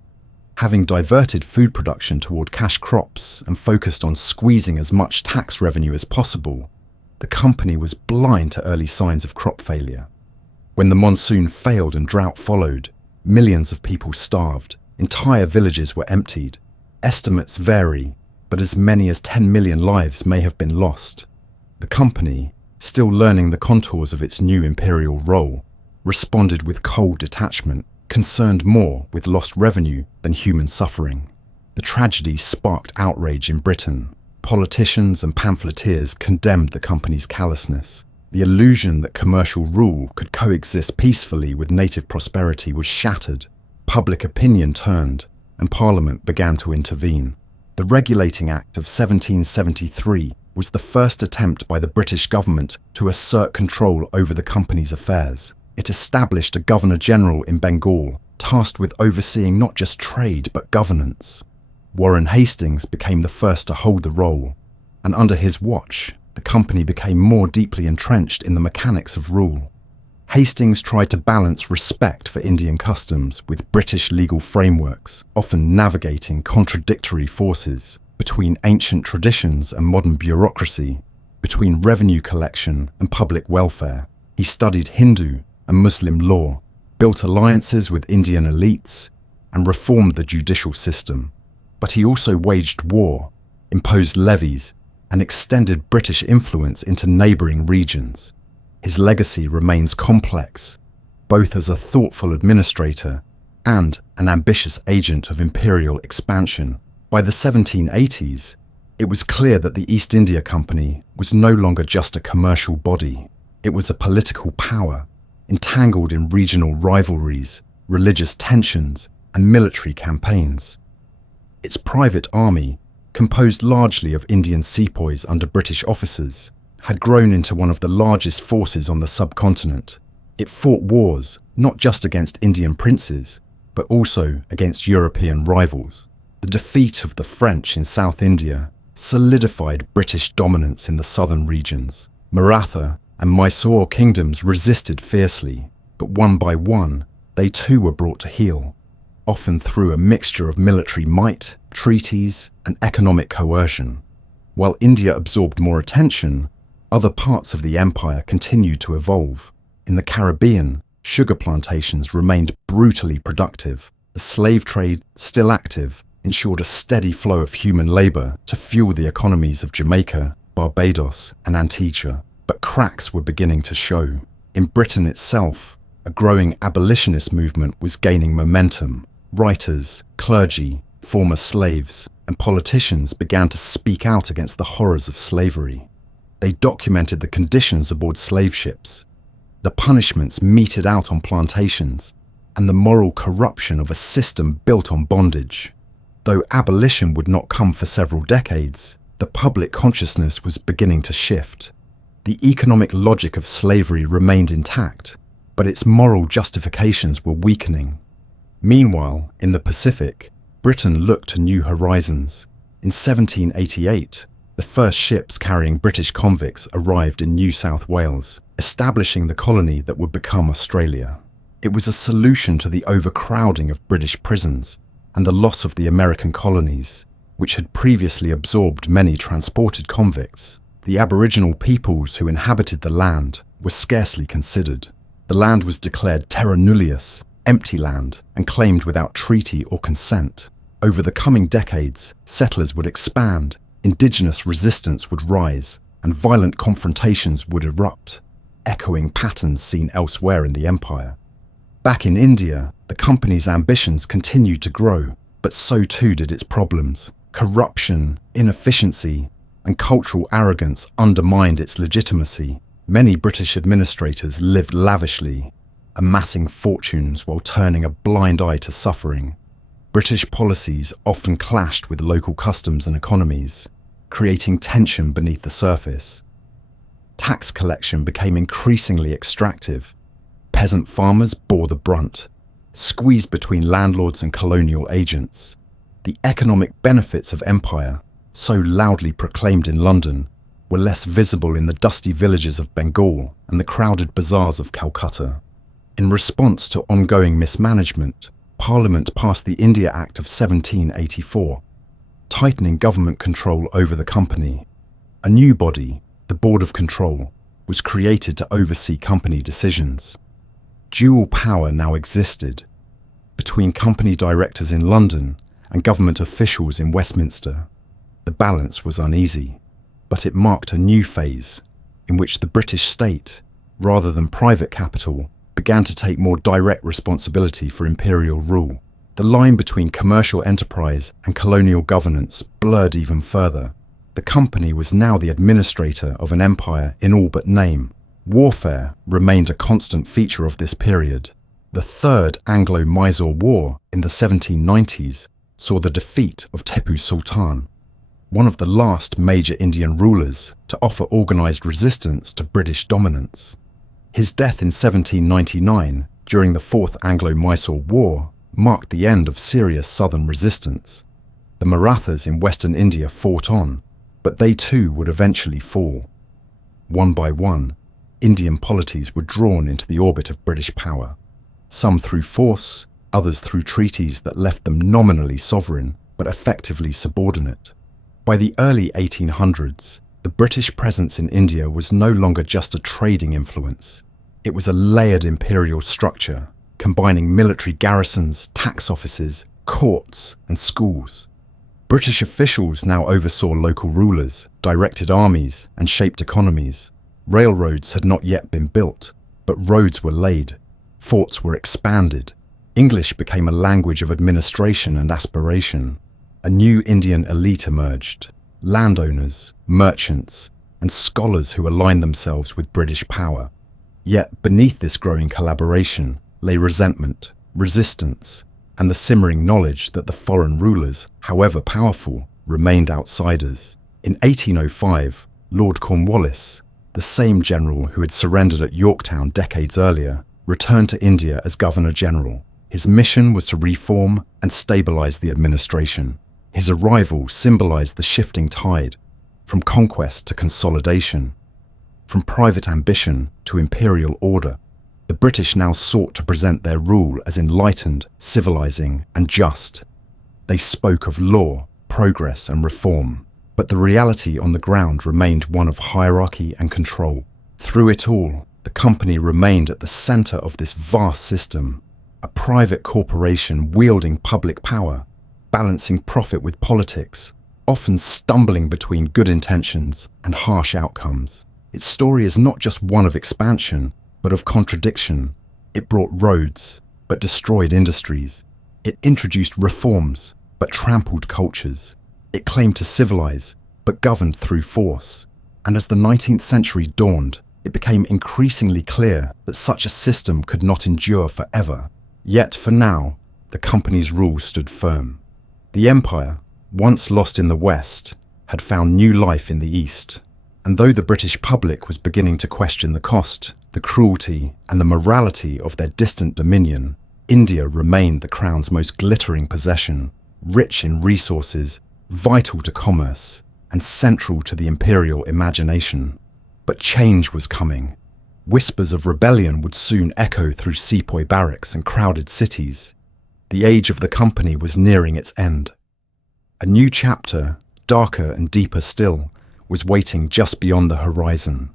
Having diverted food production toward cash crops and focused on squeezing as much tax revenue as possible, the company was blind to early signs of crop failure. When the monsoon failed and drought followed, Millions of people starved. Entire villages were emptied. Estimates vary, but as many as 10 million lives may have been lost. The company, still learning the contours of its new imperial role, responded with cold detachment, concerned more with lost revenue than human suffering. The tragedy sparked outrage in Britain. Politicians and pamphleteers condemned the company's callousness. The illusion that commercial rule could coexist peacefully with native prosperity was shattered. Public opinion turned, and Parliament began to intervene. The Regulating Act of 1773 was the first attempt by the British government to assert control over the company's affairs. It established a Governor-General in Bengal, tasked with overseeing not just trade but governance. Warren Hastings became the first to hold the role, and under his watch, the company became more deeply entrenched in the mechanics of rule. Hastings tried to balance respect for Indian customs with British legal frameworks, often navigating contradictory forces between ancient traditions and modern bureaucracy, between revenue collection and public welfare. He studied Hindu and Muslim law, built alliances with Indian elites, and reformed the judicial system. But he also waged war, imposed levies, and extended British influence into neighbouring regions. His legacy remains complex, both as a thoughtful administrator and an ambitious agent of imperial expansion. By the 1780s, it was clear that the East India Company was no longer just a commercial body. It was a political power, entangled in regional rivalries, religious tensions, and military campaigns. Its private army, composed largely of Indian sepoys under British officers, had grown into one of the largest forces on the subcontinent. It fought wars not just against Indian princes, but also against European rivals. The defeat of the French in South India solidified British dominance in the southern regions. Maratha and Mysore kingdoms resisted fiercely, but one by one, they too were brought to heel, often through a mixture of military might, treaties, and economic coercion. While India absorbed more attention, other parts of the empire continued to evolve. In the Caribbean, sugar plantations remained brutally productive. The slave trade, still active, ensured a steady flow of human labour to fuel the economies of Jamaica, Barbados, and Antigua. But cracks were beginning to show. In Britain itself, a growing abolitionist movement was gaining momentum. Writers, clergy, former slaves, and politicians began to speak out against the horrors of slavery. They documented the conditions aboard slave ships, the punishments meted out on plantations, and the moral corruption of a system built on bondage. Though abolition would not come for several decades, the public consciousness was beginning to shift. The economic logic of slavery remained intact, but its moral justifications were weakening. Meanwhile, in the Pacific, Britain looked to new horizons. In 1788, the first ships carrying British convicts arrived in New South Wales, establishing the colony that would become Australia. It was a solution to the overcrowding of British prisons and the loss of the American colonies, which had previously absorbed many transported convicts. The Aboriginal peoples who inhabited the land were scarcely considered. The land was declared terra nullius, empty land, and claimed without treaty or consent. Over the coming decades, settlers would expand, indigenous resistance would rise, and violent confrontations would erupt, echoing patterns seen elsewhere in the empire. Back in India, the company's ambitions continued to grow, but so too did its problems. Corruption, inefficiency, and cultural arrogance undermined its legitimacy. Many British administrators lived lavishly, amassing fortunes while turning a blind eye to suffering. British policies often clashed with local customs and economies, creating tension beneath the surface. Tax collection became increasingly extractive. Peasant farmers bore the brunt, squeezed between landlords and colonial agents. The economic benefits of empire, so loudly proclaimed in London, were less visible in the dusty villages of Bengal and the crowded bazaars of Calcutta. In response to ongoing mismanagement, Parliament passed the India Act of 1784, tightening government control over the company. A new body, the Board of Control, was created to oversee company decisions. Dual power now existed. between company directors in London and government officials in Westminster. The balance was uneasy, but it marked a new phase in which the British state, rather than private capital, began to take more direct responsibility for imperial rule. The line between commercial enterprise and colonial governance blurred even further. The company was now the administrator of an empire in all but name. Warfare remained a constant feature of this period. The Third Anglo-Mysore War in the 1790s saw the defeat of Tipu Sultan, one of the last major Indian rulers to offer organised resistance to British dominance. His death in 1799 during the Fourth Anglo-Mysore War marked the end of serious southern resistance. The Marathas in western India fought on, but they too would eventually fall. One by one, Indian polities were drawn into the orbit of British power, some through force, others through treaties that left them nominally sovereign but effectively subordinate. By the early 1800s, the British presence in India was no longer just a trading influence. It was a layered imperial structure, combining military garrisons, tax offices, courts, and schools. British officials now oversaw local rulers, directed armies, and shaped economies. Railroads had not yet been built, but roads were laid. Forts were expanded. English became a language of administration and aspiration. A new Indian elite emerged: landowners, merchants, and scholars who aligned themselves with British power. Yet beneath this growing collaboration lay resentment, resistance, and the simmering knowledge that the foreign rulers, however powerful, remained outsiders. In 1805, Lord Cornwallis, the same general who had surrendered at Yorktown decades earlier, returned to India as Governor-General. His mission was to reform and stabilize the administration. His arrival symbolized the shifting tide, from conquest to consolidation, from private ambition to imperial order. The British now sought to present their rule as enlightened, civilizing, and just. They spoke of law, progress, and reform, but the reality on the ground remained one of hierarchy and control. Through it all, the company remained at the center of this vast system, a private corporation wielding public power, balancing profit with politics, often stumbling between good intentions and harsh outcomes. Its story is not just one of expansion, but of contradiction. It brought roads, but destroyed industries. It introduced reforms, but trampled cultures. It claimed to civilize, but governed through force. And as the 19th century dawned, it became increasingly clear that such a system could not endure forever. Yet for now, the company's rule stood firm. The empire, once lost in the West, had found new life in the East. And though the British public was beginning to question the cost, the cruelty, and the morality of their distant dominion, India remained the crown's most glittering possession, rich in resources, vital to commerce, and central to the imperial imagination. But change was coming. Whispers of rebellion would soon echo through sepoy barracks and crowded cities. The age of the company was nearing its end. A new chapter, darker and deeper still, was waiting just beyond the horizon.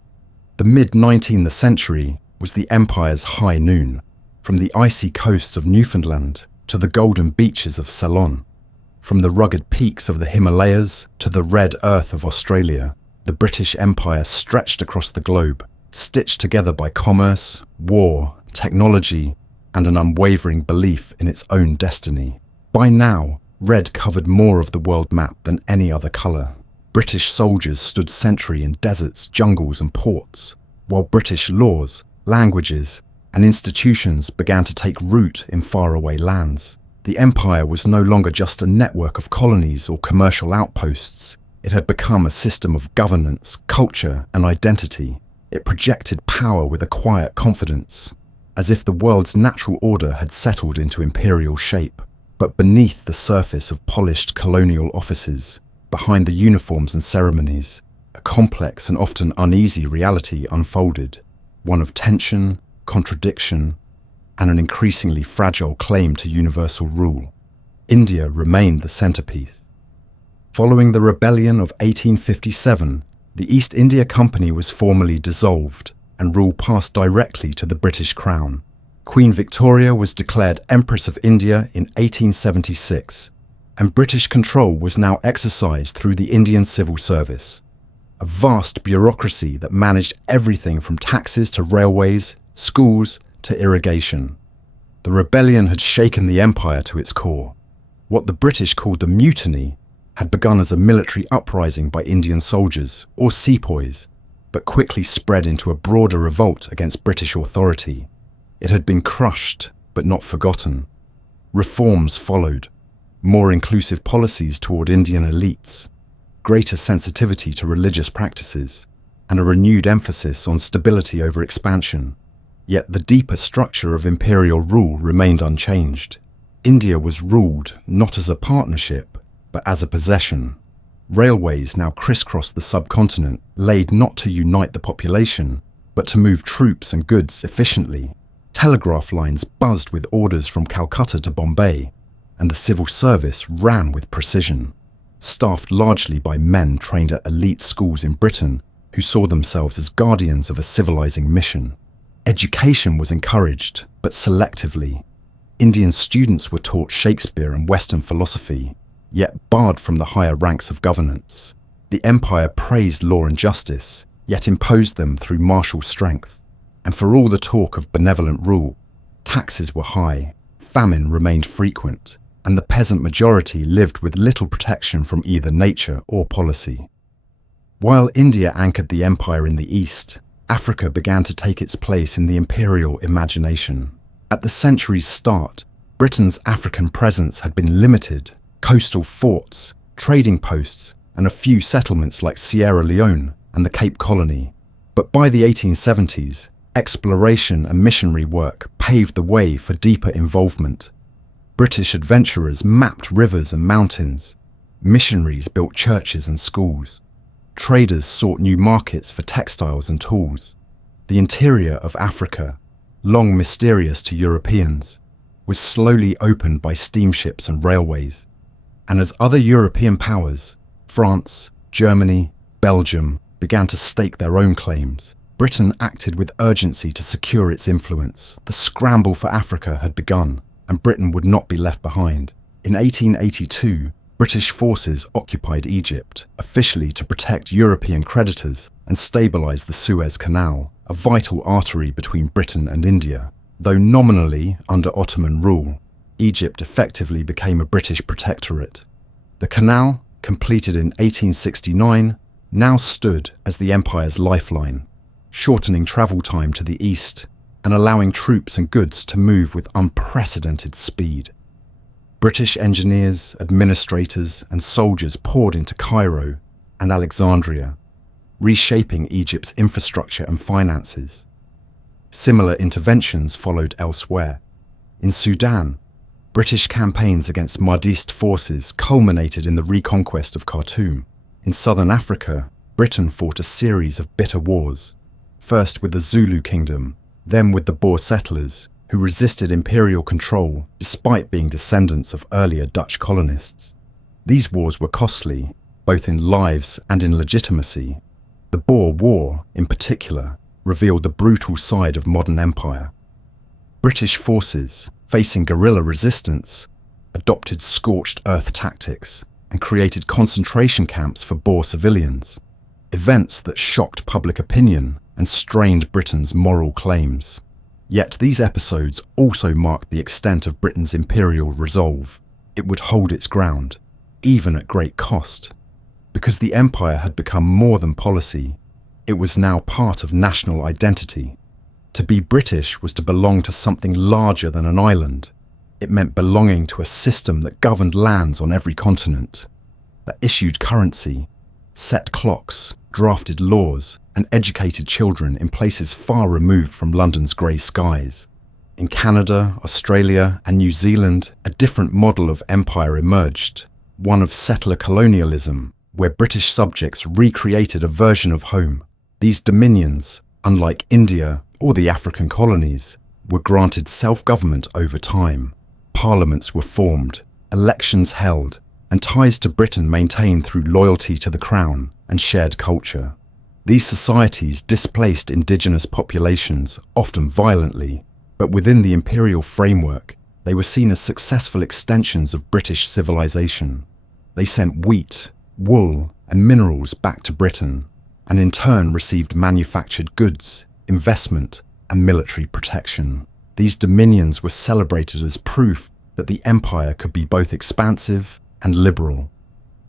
The mid-19th century was the empire's high noon, from the icy coasts of Newfoundland to the golden beaches of Ceylon, from the rugged peaks of the Himalayas to the red earth of Australia. The British Empire stretched across the globe, stitched together by commerce, war, technology, and an unwavering belief in its own destiny. By now, red covered more of the world map than any other colour. British soldiers stood sentry in deserts, jungles, and ports, while British laws, languages, and institutions began to take root in faraway lands. The empire was no longer just a network of colonies or commercial outposts. It had become a system of governance, culture, and identity. It projected power with a quiet confidence, as if the world's natural order had settled into imperial shape. But beneath the surface of polished colonial offices, behind the uniforms and ceremonies, a complex and often uneasy reality unfolded, one of tension, contradiction, and an increasingly fragile claim to universal rule. India remained the centerpiece. Following the rebellion of 1857, the East India Company was formally dissolved and rule passed directly to the British Crown. Queen Victoria was declared Empress of India in 1876, and British control was now exercised through the Indian Civil Service, a vast bureaucracy that managed everything from taxes to railways, schools to irrigation. The rebellion had shaken the empire to its core. What the British called the Mutiny had begun as a military uprising by Indian soldiers, or sepoys, but quickly spread into a broader revolt against British authority. It had been crushed, but not forgotten. Reforms followed. More inclusive policies toward Indian elites, greater sensitivity to religious practices, and a renewed emphasis on stability over expansion. Yet the deeper structure of imperial rule remained unchanged. India was ruled not as a partnership, but as a possession. Railways now crisscrossed the subcontinent, laid not to unite the population, but to move troops and goods efficiently. Telegraph lines buzzed with orders from Calcutta to Bombay, and the civil service ran with precision, staffed largely by men trained at elite schools in Britain who saw themselves as guardians of a civilizing mission. Education was encouraged, but selectively. Indian students were taught Shakespeare and Western philosophy, yet barred from the higher ranks of governance. The empire praised law and justice, yet imposed them through martial strength. And for all the talk of benevolent rule, taxes were high, famine remained frequent, and the peasant majority lived with little protection from either nature or policy. While India anchored the empire in the east, Africa began to take its place in the imperial imagination. At the century's start, Britain's African presence had been limited. Coastal forts, trading posts, and a few settlements like Sierra Leone and the Cape Colony. But by the 1870s, exploration and missionary work paved the way for deeper involvement. British adventurers mapped rivers and mountains. Missionaries built churches and schools. Traders sought new markets for textiles and tools. The interior of Africa, long mysterious to Europeans, was slowly opened by steamships and railways. And as other European powers, France, Germany, Belgium, began to stake their own claims, Britain acted with urgency to secure its influence. The scramble for Africa had begun, and Britain would not be left behind. In 1882, British forces occupied Egypt, officially to protect European creditors and stabilize the Suez Canal, a vital artery between Britain and India. Though nominally under Ottoman rule, Egypt effectively became a British protectorate. The canal, completed in 1869, now stood as the empire's lifeline, shortening travel time to the east and allowing troops and goods to move with unprecedented speed. British engineers, administrators, and soldiers poured into Cairo and Alexandria, reshaping Egypt's infrastructure and finances. Similar interventions followed elsewhere. In Sudan, British campaigns against Mahdist forces culminated in the reconquest of Khartoum. In southern Africa, Britain fought a series of bitter wars, first with the Zulu kingdom, then with the Boer settlers, who resisted imperial control despite being descendants of earlier Dutch colonists. These wars were costly, both in lives and in legitimacy. The Boer War, in particular, revealed the brutal side of modern empire. British forces, facing guerrilla resistance, adopted scorched earth tactics and created concentration camps for Boer civilians, events that shocked public opinion and strained Britain's moral claims. Yet these episodes also marked the extent of Britain's imperial resolve. It would hold its ground, even at great cost. Because the empire had become more than policy, it was now part of national identity. To be British was to belong to something larger than an island. It meant belonging to a system that governed lands on every continent, that issued currency, set clocks, drafted laws, and educated children in places far removed from London's grey skies. In Canada, Australia, and New Zealand, a different model of empire emerged, one of settler colonialism, where British subjects recreated a version of home. These dominions, unlike India or the African colonies, were granted self-government over time. Parliaments were formed, elections held, and ties to Britain maintained through loyalty to the crown and shared culture. These societies displaced indigenous populations, often violently, But within the imperial framework, they were seen as successful extensions of British civilization. They sent wheat, wool, and minerals back to Britain, and in turn received manufactured goods, investment, and military protection. These dominions were celebrated as proof that the empire could be both expansive and liberal.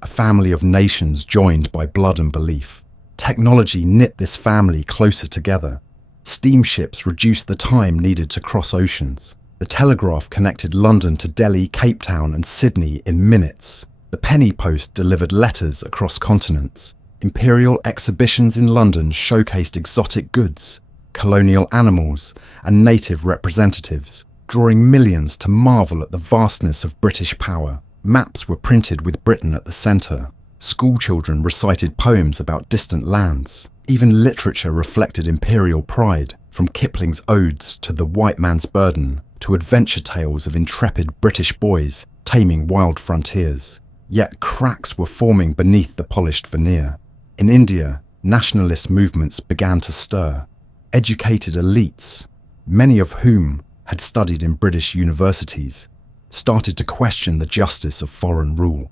A family of nations joined by blood and belief. Technology knit this family closer together. Steamships reduced the time needed to cross oceans. The telegraph connected London to Delhi, Cape Town, and Sydney in minutes. The penny post delivered letters across continents. Imperial exhibitions in London showcased exotic goods, colonial animals, and native representatives, drawing millions to marvel at the vastness of British power. Maps were printed with Britain at the centre. Schoolchildren recited poems about distant lands. Even literature reflected imperial pride, from Kipling's Odes to The White Man's Burden, to adventure tales of intrepid British boys taming wild frontiers. Yet cracks were forming beneath the polished veneer. In India, nationalist movements began to stir. Educated elites, many of whom had studied in British universities, started to question the justice of foreign rule.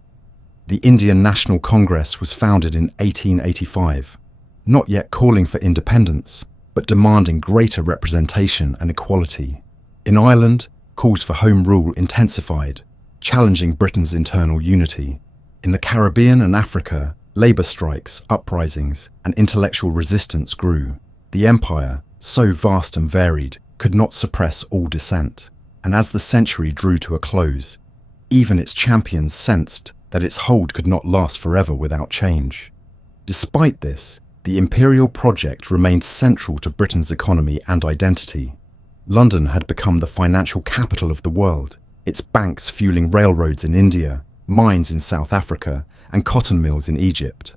The Indian National Congress was founded in 1885, not yet calling for independence, but demanding greater representation and equality. In Ireland, calls for home rule intensified, challenging Britain's internal unity. In the Caribbean and Africa, labour strikes, uprisings, and intellectual resistance grew. The empire, so vast and varied, could not suppress all dissent. And as the century drew to a close, even its champions sensed that its hold could not last forever without change. Despite this, the imperial project remained central to Britain's economy and identity. London had become the financial capital of the world, its banks fueling railroads in India, mines in South Africa, and cotton mills in Egypt.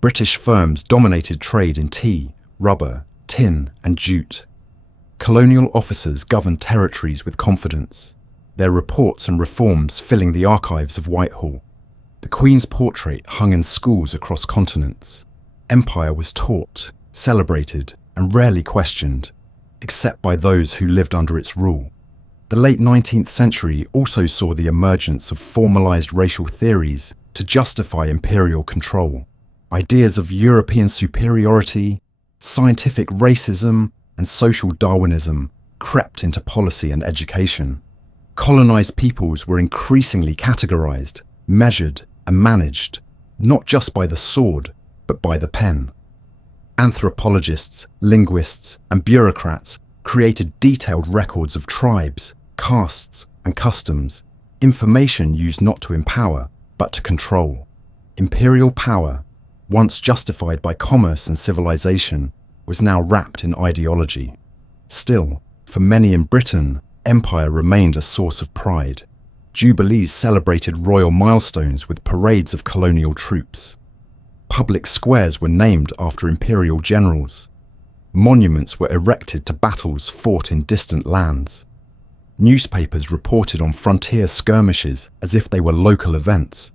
British firms dominated trade in tea, rubber, tin, and jute. Colonial officers governed territories with confidence, their reports and reforms filling the archives of Whitehall. The Queen's portrait hung in schools across continents. Empire was taught, celebrated, and rarely questioned, except by those who lived under its rule. The late 19th century also saw the emergence of formalized racial theories to justify imperial control. Ideas of European superiority, scientific racism, and social Darwinism crept into policy and education. Colonized peoples were increasingly categorized, measured, and managed, not just by the sword, but by the pen. Anthropologists, linguists, and bureaucrats created detailed records of tribes, castes, and customs, information used not to empower, but to control. Imperial power, once justified by commerce and civilization, was now wrapped in ideology. Still, for many in Britain, empire remained a source of pride. Jubilees celebrated royal milestones with parades of colonial troops. Public squares were named after imperial generals. Monuments were erected to battles fought in distant lands. Newspapers reported on frontier skirmishes as if they were local events.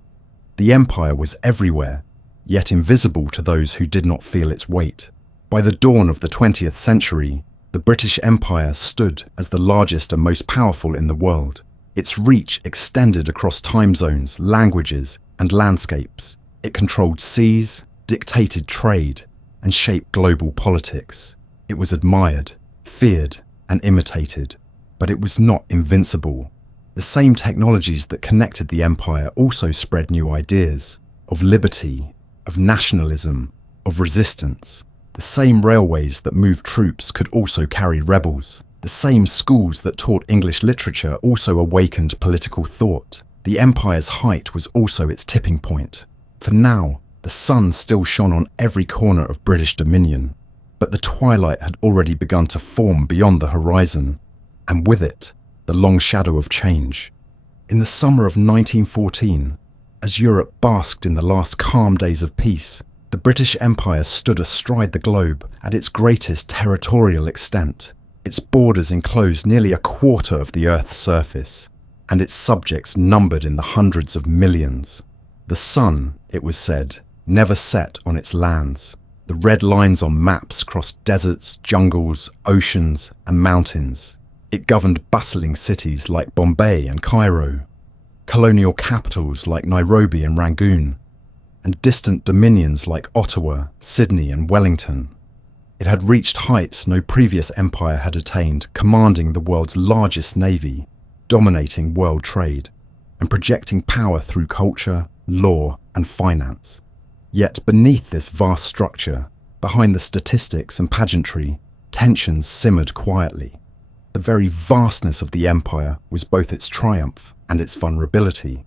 The empire was everywhere, yet invisible to those who did not feel its weight. By the dawn of the 20th century, the British Empire stood as the largest and most powerful in the world. Its reach extended across time zones, languages, and landscapes. It controlled seas, dictated trade, and shaped global politics. It was admired, feared, and imitated, but it was not invincible. The same technologies that connected the empire also spread new ideas of liberty, of nationalism, of resistance. The same railways that moved troops could also carry rebels. The same schools that taught English literature also awakened political thought. The empire's height was also its tipping point. For now, the sun still shone on every corner of British dominion, but the twilight had already begun to form beyond the horizon, and with it, the long shadow of change. In the summer of 1914, as Europe basked in the last calm days of peace, the British Empire stood astride the globe at its greatest territorial extent. Its borders enclosed nearly a quarter of the Earth's surface, and its subjects numbered in the hundreds of millions. The sun, it was said, never set on its lands. The red lines on maps crossed deserts, jungles, oceans, and mountains. It governed bustling cities like Bombay and Cairo, colonial capitals like Nairobi and Rangoon, and distant dominions like Ottawa, Sydney and Wellington. It had reached heights no previous empire had attained, commanding the world's largest navy, dominating world trade, and projecting power through culture, law and finance. Yet beneath this vast structure, behind the statistics and pageantry, tensions simmered quietly. The very vastness of the empire was both its triumph and its vulnerability.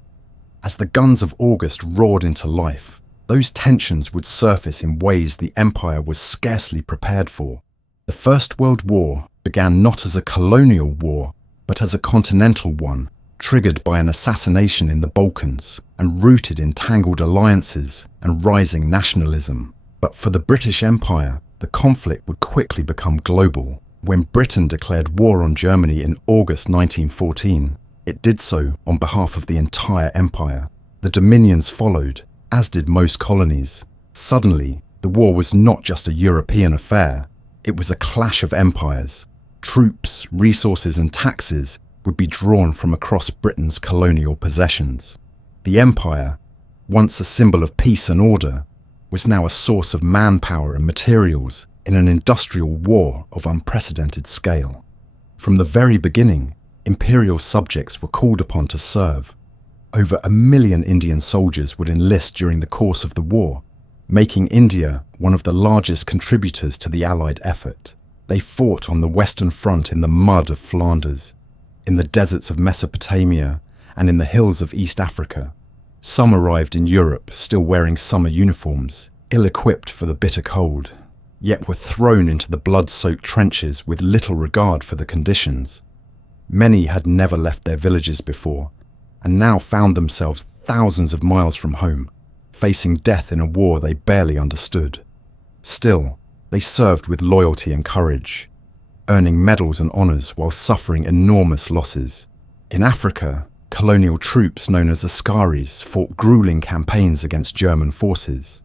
As the guns of August roared into life, those tensions would surface in ways the empire was scarcely prepared for. The First World War began not as a colonial war, but as a continental one, triggered by an assassination in the Balkans and rooted in tangled alliances and rising nationalism. But for the British Empire, the conflict would quickly become global. When Britain declared war on Germany in August 1914, it did so on behalf of the entire empire. The dominions followed, as did most colonies. Suddenly, the war was not just a European affair, it was a clash of empires. Troops, resources and taxes would be drawn from across Britain's colonial possessions. The empire, once a symbol of peace and order, was now a source of manpower and materials in an industrial war of unprecedented scale. From the very beginning, imperial subjects were called upon to serve. Over 1 million Indian soldiers would enlist during the course of the war, making India one of the largest contributors to the Allied effort. They fought on the Western Front in the mud of Flanders, in the deserts of Mesopotamia, and in the hills of East Africa. Some arrived in Europe still wearing summer uniforms, ill-equipped for the bitter cold, yet were thrown into the blood-soaked trenches with little regard for the conditions. Many had never left their villages before, and now found themselves thousands of miles from home, facing death in a war they barely understood. Still, they served with loyalty and courage, earning medals and honours while suffering enormous losses. In Africa, colonial troops known as Askaris fought grueling campaigns against German forces.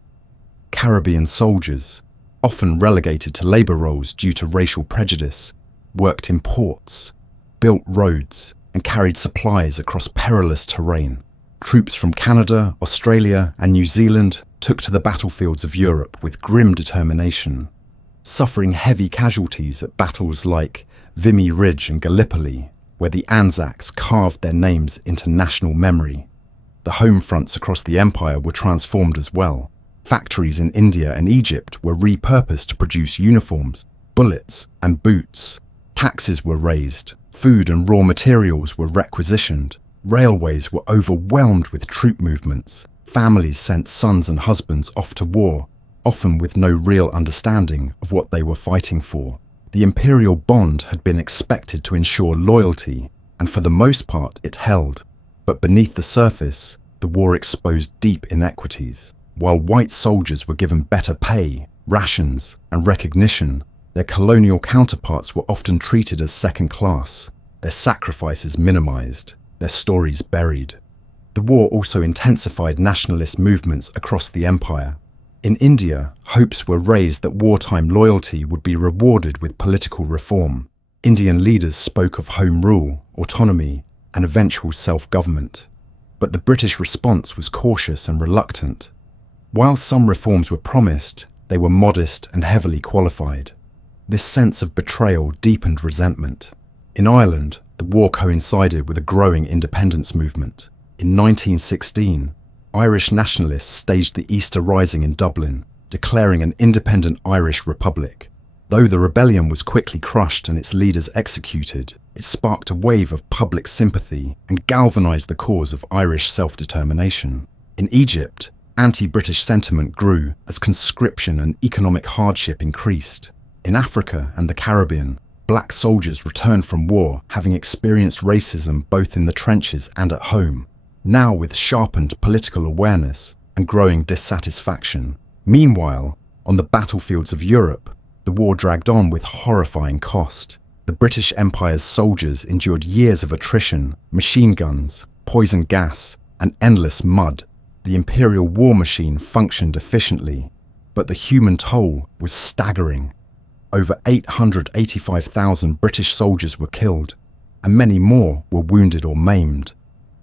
Caribbean soldiers, often relegated to labour roles due to racial prejudice, worked in ports, built roads, and carried supplies across perilous terrain. Troops from Canada, Australia, and New Zealand took to the battlefields of Europe with grim determination, suffering heavy casualties at battles like Vimy Ridge and Gallipoli, where the Anzacs carved their names into national memory. The home fronts across the empire were transformed as well. Factories in India and Egypt were repurposed to produce uniforms, bullets, and boots. Taxes were raised, food and raw materials were requisitioned, railways were overwhelmed with troop movements, families sent sons and husbands off to war, often with no real understanding of what they were fighting for. The imperial bond had been expected to ensure loyalty, and for the most part it held. But beneath the surface, the war exposed deep inequities. While white soldiers were given better pay, rations, and recognition, their colonial counterparts were often treated as second class, their sacrifices minimized, their stories buried. The war also intensified nationalist movements across the empire. In India, hopes were raised that wartime loyalty would be rewarded with political reform. Indian leaders spoke of home rule, autonomy, and eventual self-government. But the British response was cautious and reluctant. While some reforms were promised, they were modest and heavily qualified. This sense of betrayal deepened resentment. In Ireland, the war coincided with a growing independence movement. In 1916, Irish nationalists staged the Easter Rising in Dublin, declaring an independent Irish republic. Though the rebellion was quickly crushed and its leaders executed, it sparked a wave of public sympathy and galvanised the cause of Irish self-determination. In Egypt, anti-British sentiment grew as conscription and economic hardship increased. In Africa and the Caribbean, black soldiers returned from war, having experienced racism both in the trenches and at home, now with sharpened political awareness and growing dissatisfaction. Meanwhile, on the battlefields of Europe, the war dragged on with horrifying cost. The British Empire's soldiers endured years of attrition, machine guns, poison gas, and endless mud. The imperial war machine functioned efficiently, but the human toll was staggering. Over 885,000 British soldiers were killed, and many more were wounded or maimed.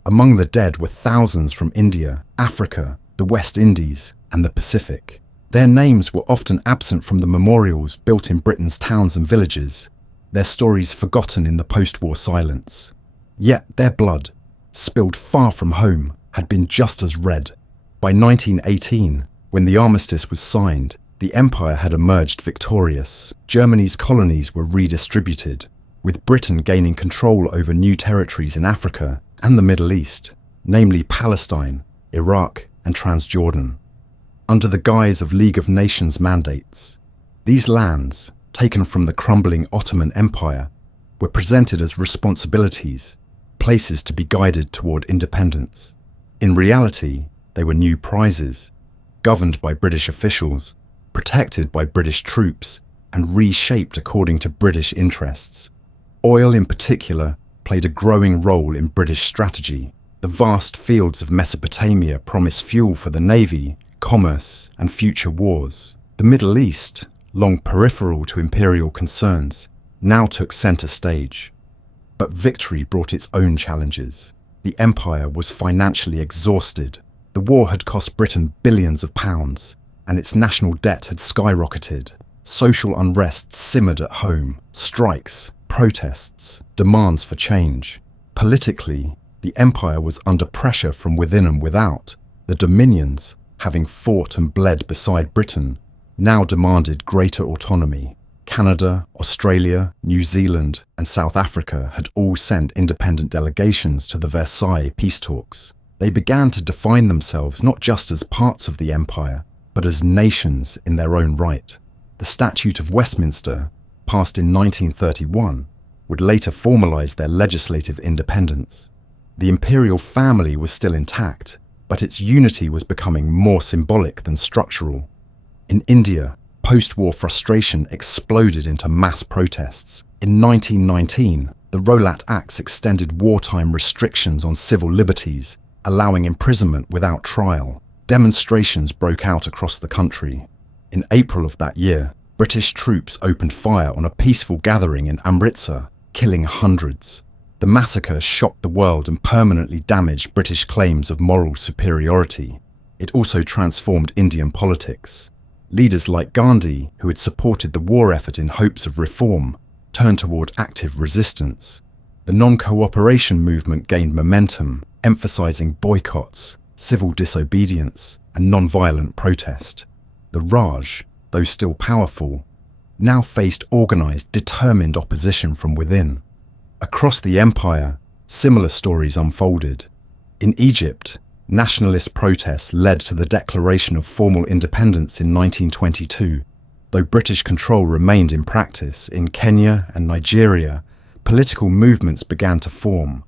Among the dead were thousands from India, Africa, the West Indies, and the Pacific. Their names were often absent from the memorials built in Britain's towns and villages, their stories forgotten in the post-war silence. Yet their blood, spilled far from home, had been just as red. By 1918, when the armistice was signed, the empire had emerged victorious. Germany's colonies were redistributed, with Britain gaining control over new territories in Africa and the Middle East, namely Palestine, Iraq, and Transjordan. Under the guise of League of Nations mandates, these lands, taken from the crumbling Ottoman Empire, were presented as responsibilities, places to be guided toward independence. In reality, they were new prizes, governed by British officials, protected by British troops, and reshaped according to British interests. Oil in particular played a growing role in British strategy. The vast fields of Mesopotamia promised fuel for the navy, commerce, and future wars. The Middle East, long peripheral to imperial concerns, now took centre stage. But victory brought its own challenges. The empire was financially exhausted. The war had cost Britain billions of pounds, and its national debt had skyrocketed. Social unrest simmered at home, strikes, protests, demands for change. Politically, the empire was under pressure from within and without. The dominions, having fought and bled beside Britain, now demanded greater autonomy. Canada, Australia, New Zealand, and South Africa had all sent independent delegations to the Versailles peace talks. They began to define themselves not just as parts of the empire, but as nations in their own right. The Statute of Westminster, passed in 1931, would later formalise their legislative independence. The imperial family was still intact, but its unity was becoming more symbolic than structural. In India, post-war frustration exploded into mass protests. In 1919, the Rowlatt Acts extended wartime restrictions on civil liberties, allowing imprisonment without trial. Demonstrations broke out across the country. In April of that year, British troops opened fire on a peaceful gathering in Amritsar, killing hundreds. The massacre shocked the world and permanently damaged British claims of moral superiority. It also transformed Indian politics. Leaders like Gandhi, who had supported the war effort in hopes of reform, turned toward active resistance. The non-cooperation movement gained momentum, emphasizing boycotts, civil disobedience, and non-violent protest. The Raj, though still powerful, now faced organized, determined opposition from within. Across the empire, similar stories unfolded. In Egypt, nationalist protests led to the declaration of formal independence in 1922. Though British control remained in practice, in Kenya and Nigeria, political movements began to form.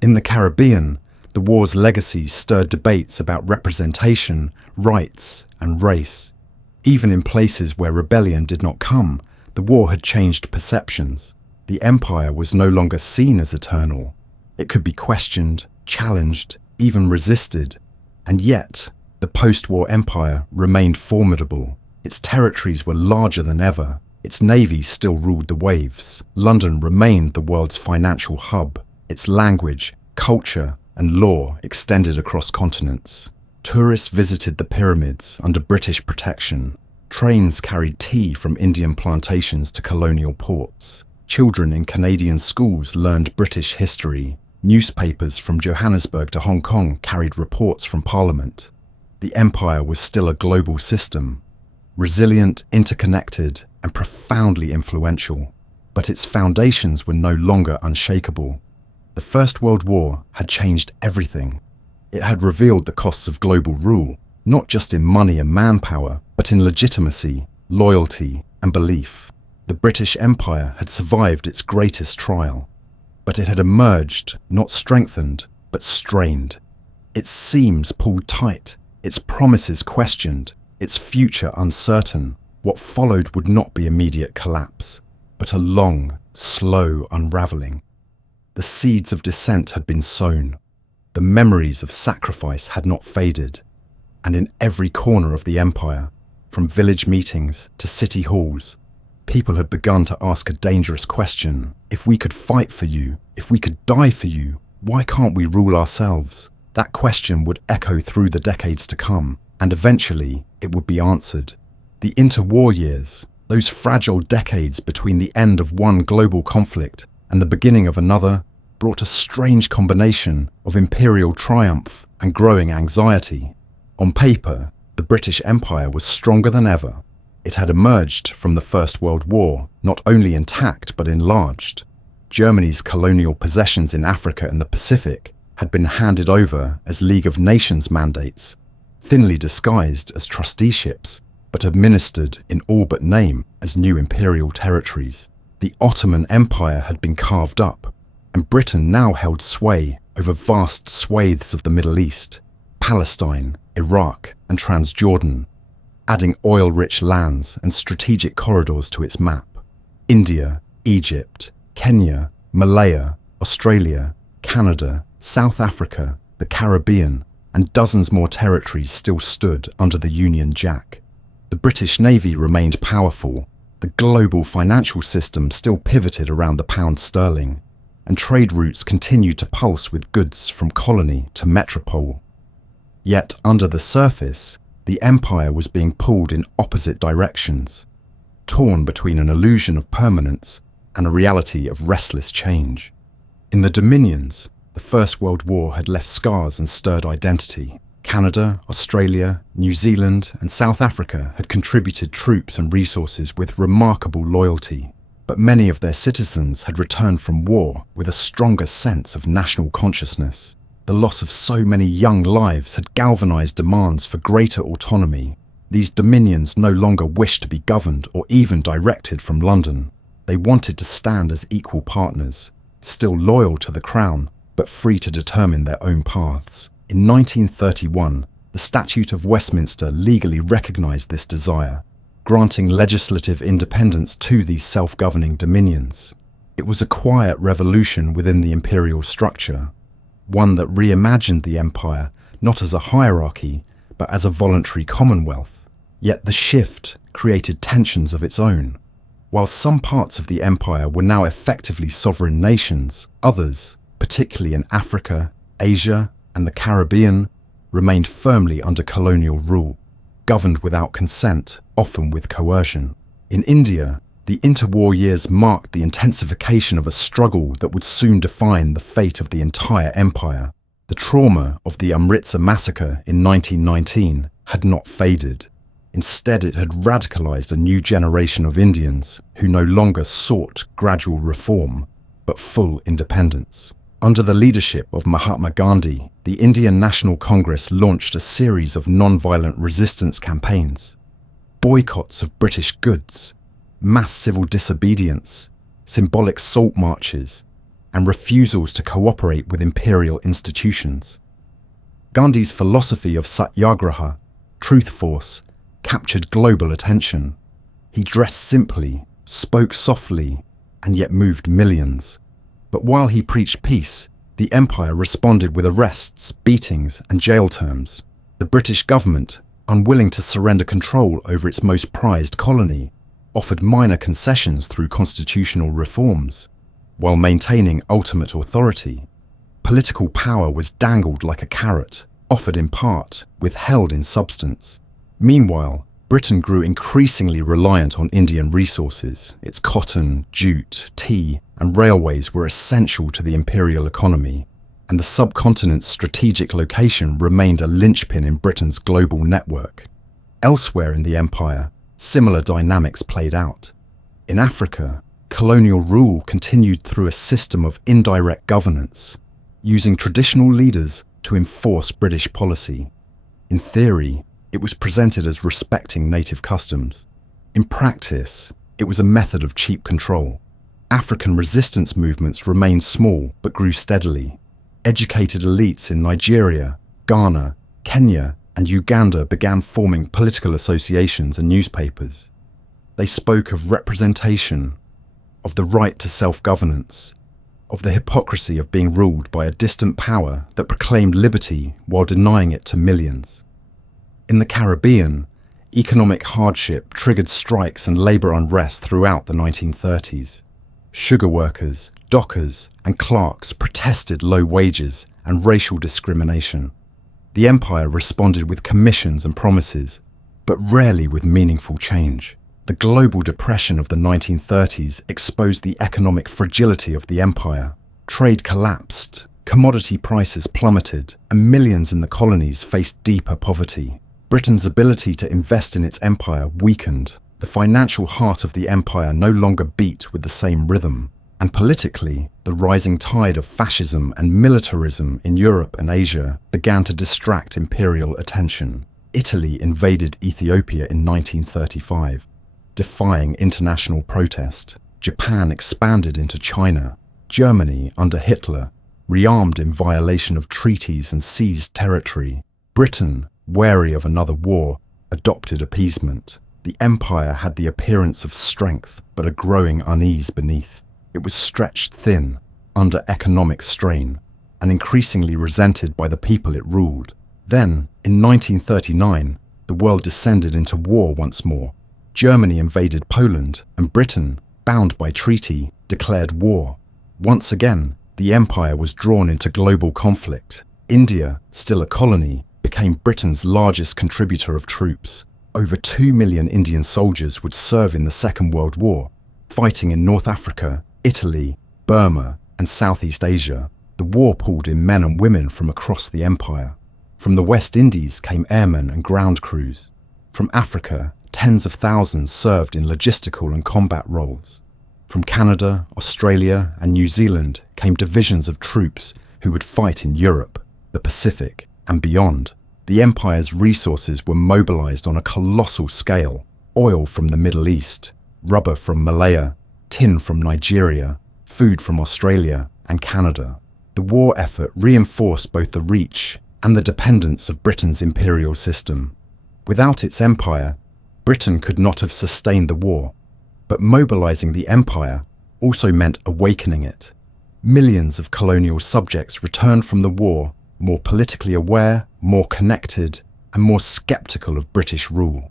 In the Caribbean, the war's legacy stirred debates about representation, rights, and race. Even in places where rebellion did not come, the war had changed perceptions. The empire was no longer seen as eternal. It could be questioned, challenged, even resisted. And yet, the post-war empire remained formidable. Its territories were larger than ever. Its navy still ruled the waves. London remained the world's financial hub. Its language, culture, and law extended across continents. Tourists visited the pyramids under British protection. Trains carried tea from Indian plantations to colonial ports. Children in Canadian schools learned British history. Newspapers from Johannesburg to Hong Kong carried reports from Parliament. The empire was still a global system, resilient, interconnected, and profoundly influential. But its foundations were no longer unshakable. The First World War had changed everything. It had revealed the costs of global rule, not just in money and manpower, but in legitimacy, loyalty, and belief. The British Empire had survived its greatest trial, but it had emerged, not strengthened, but strained. Its seams pulled tight, its promises questioned, its future uncertain. What followed would not be immediate collapse, but a long, slow unravelling. The seeds of dissent had been sown. The memories of sacrifice had not faded. And in every corner of the empire, from village meetings to city halls, People had begun to ask a dangerous question. If we could fight for you, if we could die for you, why can't we rule ourselves? That question would echo through the decades to come, and eventually it would be answered. The interwar years, those fragile decades between the end of one global conflict and the beginning of another, brought a strange combination of imperial triumph and growing anxiety. On paper, the British Empire was stronger than ever. It had emerged from the First World War not only intact but enlarged. Germany's colonial possessions in Africa and the Pacific had been handed over as League of Nations mandates, thinly disguised as trusteeships, but administered in all but name as new imperial territories. The Ottoman Empire had been carved up, and Britain now held sway over vast swathes of the Middle East, Palestine, Iraq, and Transjordan, adding oil-rich lands and strategic corridors to its map. India, Egypt, Kenya, Malaya, Australia, Canada, South Africa, the Caribbean, and dozens more territories still stood under the Union Jack. The British Navy remained powerful, the global financial system still pivoted around the pound sterling, and trade routes continued to pulse with goods from colony to metropole. Yet under the surface, the empire was being pulled in opposite directions, torn between an illusion of permanence and a reality of restless change. In the Dominions, the First World War had left scars and stirred identity. Canada, Australia, New Zealand, and South Africa had contributed troops and resources with remarkable loyalty, but many of their citizens had returned from war with a stronger sense of national consciousness. The loss of so many young lives had galvanized demands for greater autonomy. These dominions no longer wished to be governed or even directed from London. They wanted to stand as equal partners, still loyal to the crown, but free to determine their own paths. In 1931, the Statute of Westminster legally recognized this desire, granting legislative independence to these self-governing dominions. It was a quiet revolution within the imperial structure, one that reimagined the empire not as a hierarchy, but as a voluntary commonwealth. Yet the shift created tensions of its own. While some parts of the empire were now effectively sovereign nations, others, particularly in Africa, Asia, and the Caribbean, remained firmly under colonial rule, governed without consent, often with coercion. In India, the interwar years marked the intensification of a struggle that would soon define the fate of the entire empire. The trauma of the Amritsar massacre in 1919 had not faded. Instead, it had radicalized a new generation of Indians who no longer sought gradual reform, but full independence. Under the leadership of Mahatma Gandhi, the Indian National Congress launched a series of non-violent resistance campaigns. Boycotts of British goods, mass civil disobedience, symbolic salt marches, and refusals to cooperate with imperial institutions. Gandhi's philosophy of satyagraha, truth force, captured global attention. He dressed simply, spoke softly, and yet moved millions. But while he preached peace, the empire responded with arrests, beatings, and jail terms. The British government, unwilling to surrender control over its most prized colony, offered minor concessions through constitutional reforms, while maintaining ultimate authority. Political power was dangled like a carrot, offered in part, withheld in substance. Meanwhile, Britain grew increasingly reliant on Indian resources. Its cotton, jute, tea, and railways were essential to the imperial economy, and the subcontinent's strategic location remained a linchpin in Britain's global network. Elsewhere in the empire, similar dynamics played out. In Africa, colonial rule continued through a system of indirect governance, using traditional leaders to enforce British policy. In theory, it was presented as respecting native customs. In practice, it was a method of cheap control. African resistance movements remained small but grew steadily. Educated elites in Nigeria, Ghana, Kenya, and Uganda began forming political associations and newspapers. They spoke of representation, of the right to self-governance, of the hypocrisy of being ruled by a distant power that proclaimed liberty while denying it to millions. In the Caribbean, Economic hardship triggered strikes and labour unrest throughout the 1930s. Sugar workers, dockers, and clerks protested low wages and racial discrimination. The empire responded with commissions and promises, but rarely with meaningful change. The global depression of the 1930s exposed the economic fragility of the empire. Trade collapsed, commodity prices plummeted, and millions in the colonies faced deeper poverty. Britain's ability to invest in its empire weakened. The financial heart of the empire no longer beat with the same rhythm. And politically, the rising tide of fascism and militarism in Europe and Asia began to distract imperial attention. Italy invaded Ethiopia in 1935, defying international protest. Japan expanded into China. Germany, under Hitler, rearmed in violation of treaties and seized territory. Britain, wary of another war, adopted appeasement. The empire had the appearance of strength, but a growing unease beneath. It was stretched thin, under economic strain, and increasingly resented by the people it ruled. Then, in 1939, the world descended into war once more. Germany invaded Poland, and Britain, bound by treaty, declared war. Once again, the empire was drawn into global conflict. India, still a colony, became Britain's largest contributor of troops. Over 2 million Indian soldiers would serve in the Second World War, fighting in North Africa, Italy, Burma, and Southeast Asia. The war pulled in men and women from across the empire. From the West Indies came airmen and ground crews. From Africa, tens of thousands served in logistical and combat roles. From Canada, Australia, and New Zealand came divisions of troops who would fight in Europe, the Pacific, and beyond. The empire's resources were mobilized on a colossal scale: oil from the Middle East, rubber from Malaya, tin from Nigeria, food from Australia and Canada. The war effort reinforced both the reach and the dependence of Britain's imperial system. Without its empire, Britain could not have sustained the war, but mobilizing the empire also meant awakening it. Millions of colonial subjects returned from the war more politically aware, more connected, and more skeptical of British rule.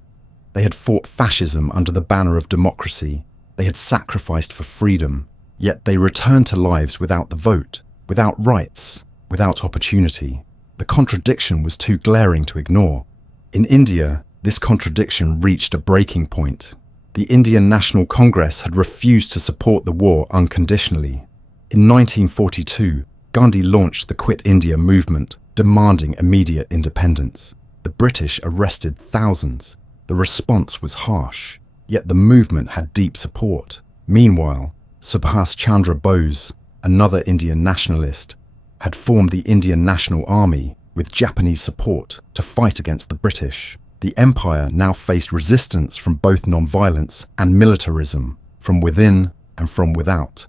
They had fought fascism under the banner of democracy. They had sacrificed for freedom, yet they returned to lives without the vote, without rights, without opportunity. The contradiction was too glaring to ignore. In India, this contradiction reached a breaking point. The Indian National Congress had refused to support the war unconditionally. In 1942, Gandhi launched the Quit India movement, demanding immediate independence. The British arrested thousands. The response was harsh, yet the movement had deep support. Meanwhile, Subhas Chandra Bose, another Indian nationalist, had formed the Indian National Army with Japanese support to fight against the British. The empire now faced resistance from both non-violence and militarism, from within and from without.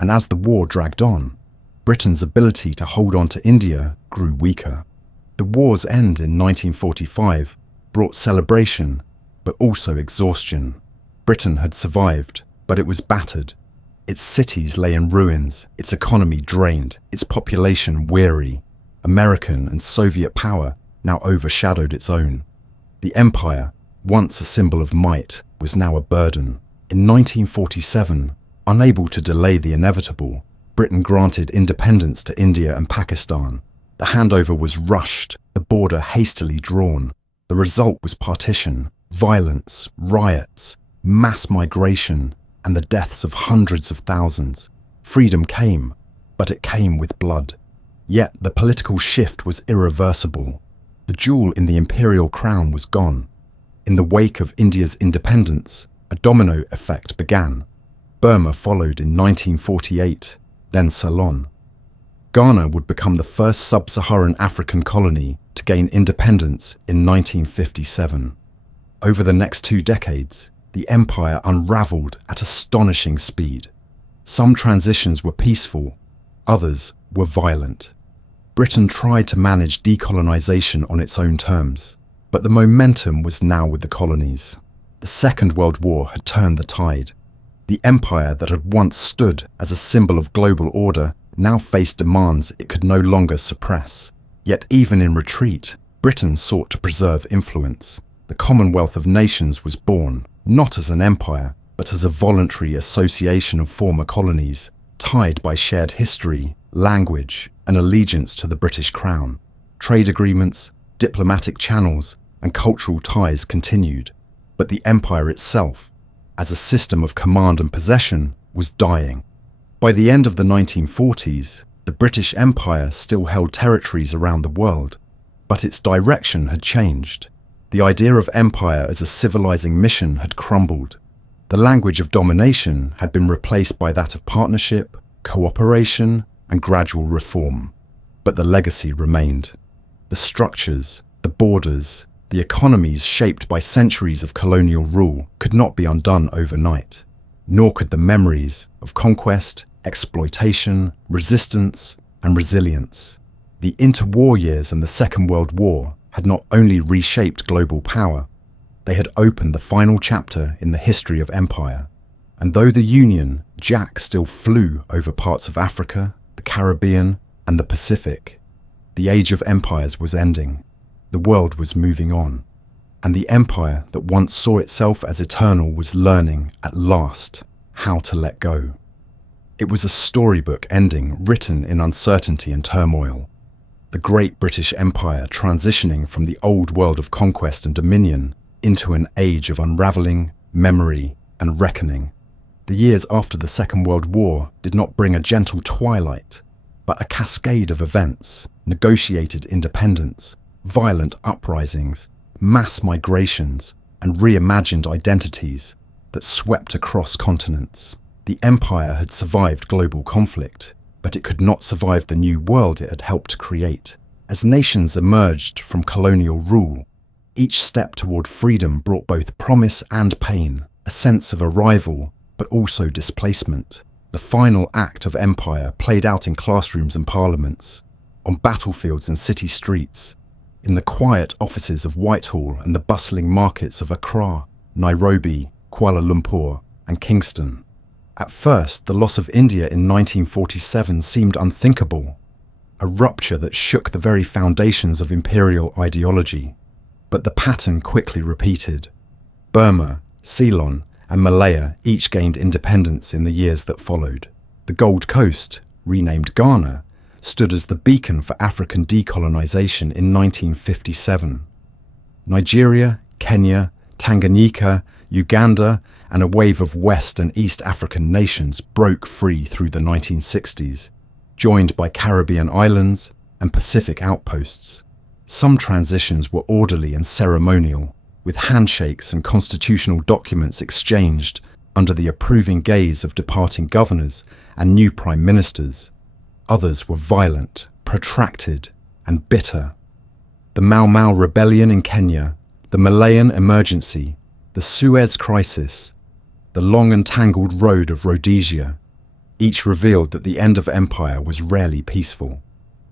And as the war dragged on, Britain's ability to hold on to India grew weaker. The war's end in 1945 brought celebration, but also exhaustion. Britain had survived, but it was battered. Its cities lay in ruins, its economy drained, its population weary. American and Soviet power now overshadowed its own. The empire, once a symbol of might, was now a burden. In 1947, unable to delay the inevitable, Britain granted independence to India and Pakistan. The handover was rushed, the border hastily drawn. The result was partition, violence, riots, mass migration, and the deaths of hundreds of thousands. Freedom came, but it came with blood. Yet the political shift was irreversible. The jewel in the imperial crown was gone. In the wake of India's independence, a domino effect began. Burma followed in 1948, then Ceylon. Ghana would become the first sub-Saharan African colony to gain independence in 1957. Over the next 2 decades, the empire unraveled at astonishing speed. Some transitions were peaceful, others were violent. Britain tried to manage decolonization on its own terms, but the momentum was now with the colonies. The Second World War had turned the tide. The empire that had once stood as a symbol of global order now faced demands it could no longer suppress. Yet even in retreat, Britain sought to preserve influence. The Commonwealth of Nations was born, not as an empire, but as a voluntary association of former colonies, tied by shared history, language, and allegiance to the British Crown. Trade agreements, diplomatic channels, and cultural ties continued, but the empire itself, as a system of command and possession, was dying. By the end of the 1940s, the British Empire still held territories around the world, but its direction had changed. The idea of empire as a civilizing mission had crumbled. The language of domination had been replaced by that of partnership, cooperation, and gradual reform. But the legacy remained. The structures, the borders, the economies shaped by centuries of colonial rule could not be undone overnight, nor could the memories of conquest, exploitation, resistance, and resilience. The interwar years and the Second World War had not only reshaped global power, they had opened the final chapter in the history of empire. And though the Union Jack still flew over parts of Africa, the Caribbean, and the Pacific, the age of empires was ending. The world was moving on, and the empire that once saw itself as eternal was learning, at last, how to let go. It was a storybook ending written in uncertainty and turmoil. The great British Empire transitioning from the old world of conquest and dominion into an age of unravelling, memory, and reckoning. The years after the Second World War did not bring a gentle twilight, but a cascade of events, negotiated independence, violent uprisings, mass migrations, and reimagined identities that swept across continents. The empire had survived global conflict, but it could not survive the new world it had helped create. As nations emerged from colonial rule, each step toward freedom brought both promise and pain, a sense of arrival, but also displacement. The final act of empire played out in classrooms and parliaments, on battlefields and city streets, in the quiet offices of Whitehall and the bustling markets of Accra, Nairobi, Kuala Lumpur, and Kingston. At first, the loss of India in 1947 seemed unthinkable, a rupture that shook the very foundations of imperial ideology. But the pattern quickly repeated. Burma, Ceylon, and Malaya each gained independence in the years that followed. The Gold Coast, renamed Ghana, stood as the beacon for African decolonization in 1957. Nigeria, Kenya, Tanganyika, Uganda, and a wave of West and East African nations broke free through the 1960s, joined by Caribbean islands and Pacific outposts. Some transitions were orderly and ceremonial, with handshakes and constitutional documents exchanged under the approving gaze of departing governors and new prime ministers. Others were violent, protracted, and bitter. The Mau Mau rebellion in Kenya, the Malayan emergency, the Suez crisis, the long and tangled road of Rhodesia, each revealed that the end of empire was rarely peaceful.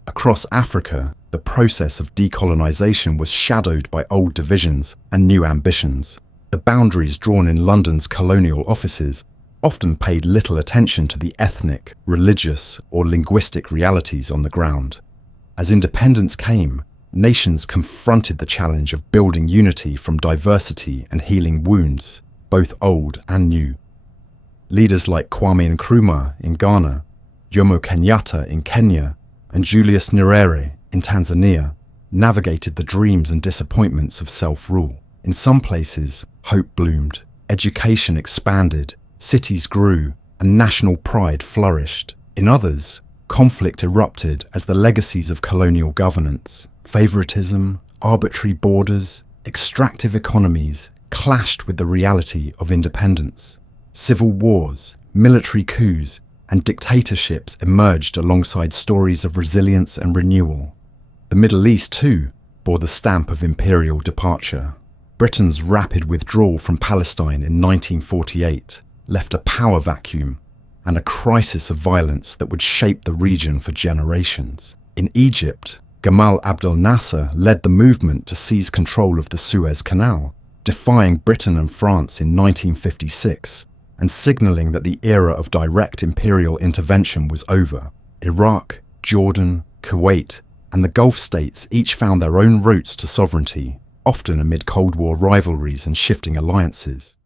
Across Africa, the process of decolonization was shadowed by old divisions and new ambitions. The boundaries drawn in London's colonial offices often paid little attention to the ethnic, religious, or linguistic realities on the ground. As independence came, nations confronted the challenge of building unity from diversity and healing wounds, both old and new. Leaders like Kwame Nkrumah in Ghana, Jomo Kenyatta in Kenya, and Julius Nyerere in Tanzania navigated the dreams and disappointments of self-rule. In some places, hope bloomed, education expanded, cities grew, and national pride flourished. In others, conflict erupted as the legacies of colonial governance, favoritism, arbitrary borders, extractive economies clashed with the reality of independence. Civil wars, military coups, and dictatorships emerged alongside stories of resilience and renewal. The Middle East, too, bore the stamp of imperial departure. Britain's rapid withdrawal from Palestine in 1948 left a power vacuum and a crisis of violence that would shape the region for generations. In Egypt, Gamal Abdel Nasser led the movement to seize control of the Suez Canal, defying Britain and France in 1956 and signalling that the era of direct imperial intervention was over. Iraq, Jordan, Kuwait, and the Gulf states each found their own routes to sovereignty, often amid Cold War rivalries and shifting alliances.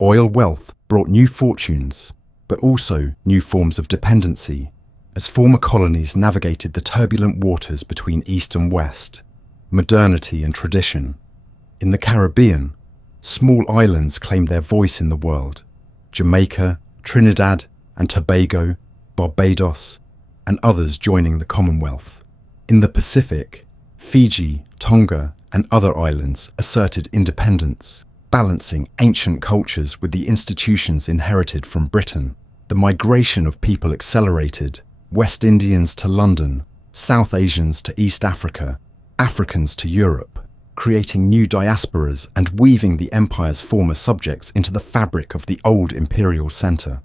Oil wealth brought new fortunes, but also new forms of dependency, as former colonies navigated the turbulent waters between East and West, modernity and tradition. In the Caribbean, small islands claimed their voice in the world: Jamaica, Trinidad and Tobago, Barbados, and others joining the Commonwealth. In the Pacific, Fiji, Tonga, and other islands asserted independence, balancing ancient cultures with the institutions inherited from Britain. The migration of people accelerated: West Indians to London, South Asians to East Africa, Africans to Europe, creating new diasporas and weaving the empire's former subjects into the fabric of the old imperial centre.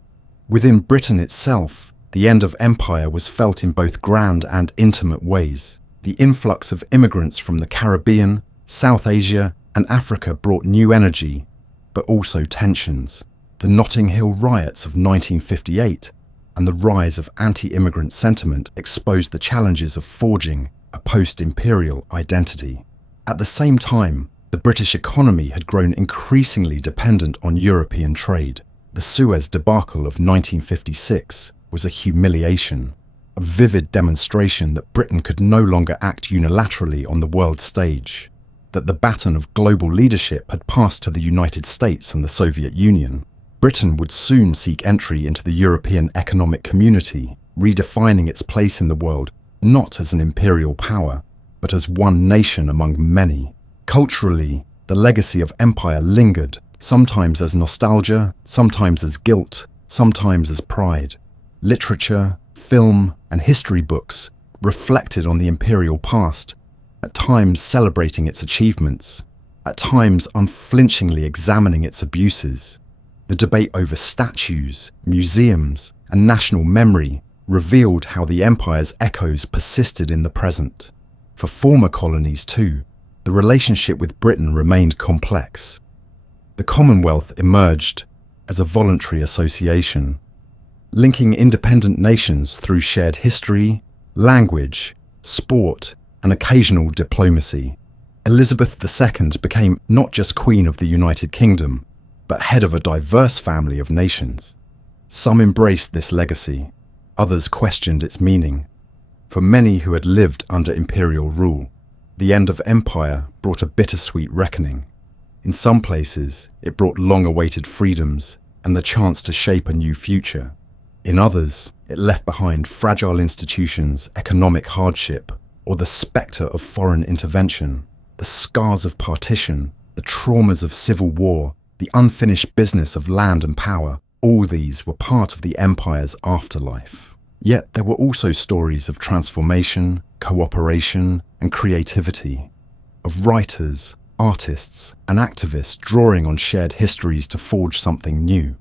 Within Britain itself, the end of empire was felt in both grand and intimate ways. The influx of immigrants from the Caribbean, South Asia, and Africa brought new energy, but also tensions. The Notting Hill riots of 1958 and the rise of anti-immigrant sentiment exposed the challenges of forging a post-imperial identity. At the same time, the British economy had grown increasingly dependent on European trade. The Suez debacle of 1956 was a humiliation, a vivid demonstration that Britain could no longer act unilaterally on the world stage, that the baton of global leadership had passed to the United States and the Soviet Union. Britain would soon seek entry into the European Economic Community, redefining its place in the world not as an imperial power, but as one nation among many. Culturally, the legacy of empire lingered, sometimes as nostalgia, sometimes as guilt, sometimes as pride. Literature, film, and history books reflected on the imperial past, at times celebrating its achievements, at times unflinchingly examining its abuses. The debate over statues, museums, and national memory revealed how the empire's echoes persisted in the present. For former colonies too, the relationship with Britain remained complex. The Commonwealth emerged as a voluntary association, linking independent nations through shared history, language, sport, and occasional diplomacy. Elizabeth II became not just Queen of the United Kingdom, but head of a diverse family of nations. Some embraced this legacy, others questioned its meaning. For many who had lived under imperial rule, the end of empire brought a bittersweet reckoning. In some places, it brought long-awaited freedoms and the chance to shape a new future. In others, it left behind fragile institutions, economic hardship, or the spectre of foreign intervention. The scars of partition, the traumas of civil war, the unfinished business of land and power, all these were part of the empire's afterlife. Yet there were also stories of transformation, cooperation, and creativity, of writers, artists, and activists drawing on shared histories to forge something new.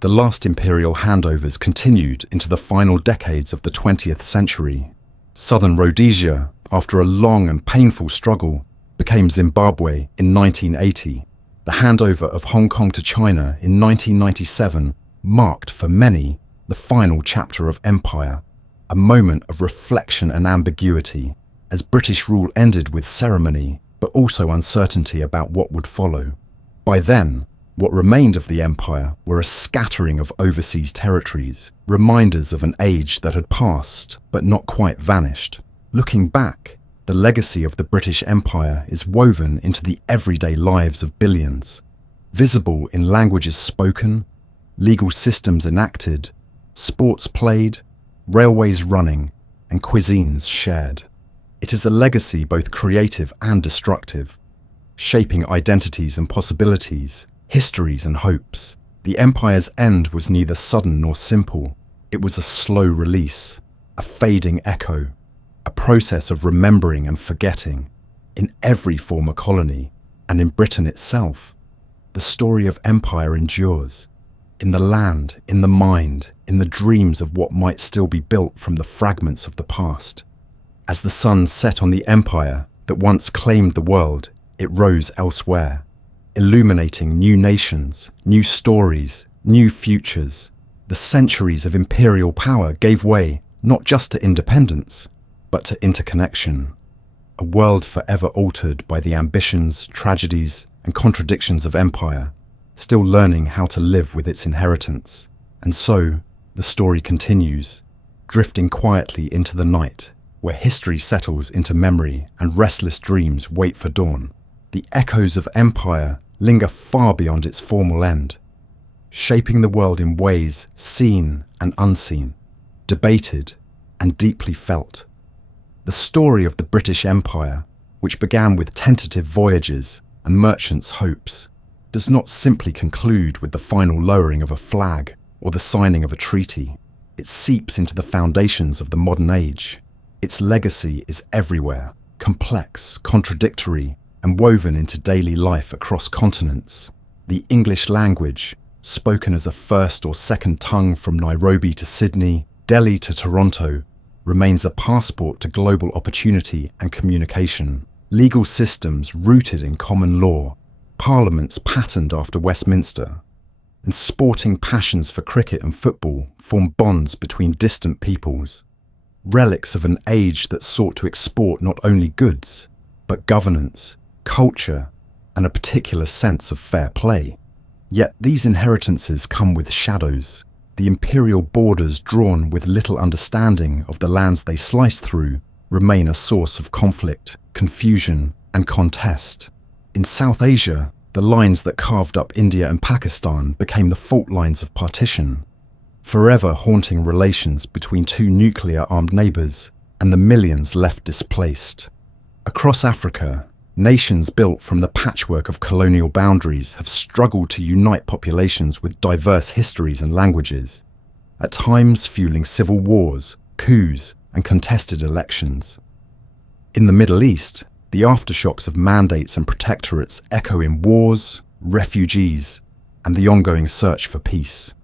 The last imperial handovers continued into the final decades of the 20th century. Southern Rhodesia, after a long and painful struggle, became Zimbabwe in 1980. The handover of Hong Kong to China in 1997 marked, for many, the final chapter of empire, a moment of reflection and ambiguity, as British rule ended with ceremony, but also uncertainty about what would follow. By then, what remained of the empire were a scattering of overseas territories, reminders of an age that had passed but not quite vanished. Looking back, the legacy of the British Empire is woven into the everyday lives of billions, visible in languages spoken, legal systems enacted, sports played, railways running, and cuisines shared. It is a legacy both creative and destructive, shaping identities and possibilities, histories and hopes. The empire's end was neither sudden nor simple. It was a slow release, a fading echo, a process of remembering and forgetting. In every former colony, and in Britain itself, the story of empire endures. In the land, in the mind, in the dreams of what might still be built from the fragments of the past. As the sun set on the empire that once claimed the world, it rose elsewhere, illuminating new nations, new stories, new futures. The centuries of imperial power gave way not just to independence, but to interconnection. a world forever altered by the ambitions, tragedies, and contradictions of empire, still learning how to live with its inheritance. And so, the story continues, drifting quietly into the night, where history settles into memory and restless dreams wait for dawn. The echoes of empire linger far beyond its formal end, shaping the world in ways seen and unseen, debated and deeply felt. The story of the British Empire, which began with tentative voyages and merchants' hopes, does not simply conclude with the final lowering of a flag or the signing of a treaty. It seeps into the foundations of the modern age. Its legacy is everywhere, complex, contradictory, and woven into daily life across continents. The English language, spoken as a first or second tongue from Nairobi to Sydney, Delhi to Toronto, remains a passport to global opportunity and communication. Legal systems rooted in common law, parliaments patterned after Westminster, and sporting passions for cricket and football form bonds between distant peoples. Relics of an age that sought to export not only goods, but governance, culture, and a particular sense of fair play. Yet these inheritances come with shadows. The imperial borders, drawn with little understanding of the lands they slice through, remain a source of conflict, confusion, and contest. In South Asia, the lines that carved up India and Pakistan became the fault lines of partition, forever haunting relations between two nuclear-armed neighbours and the millions left displaced. Across Africa, nations built from the patchwork of colonial boundaries have struggled to unite populations with diverse histories and languages, at times fueling civil wars, coups, and contested elections. In the Middle East, the aftershocks of mandates and protectorates echo in wars, refugees, and the ongoing search for peace.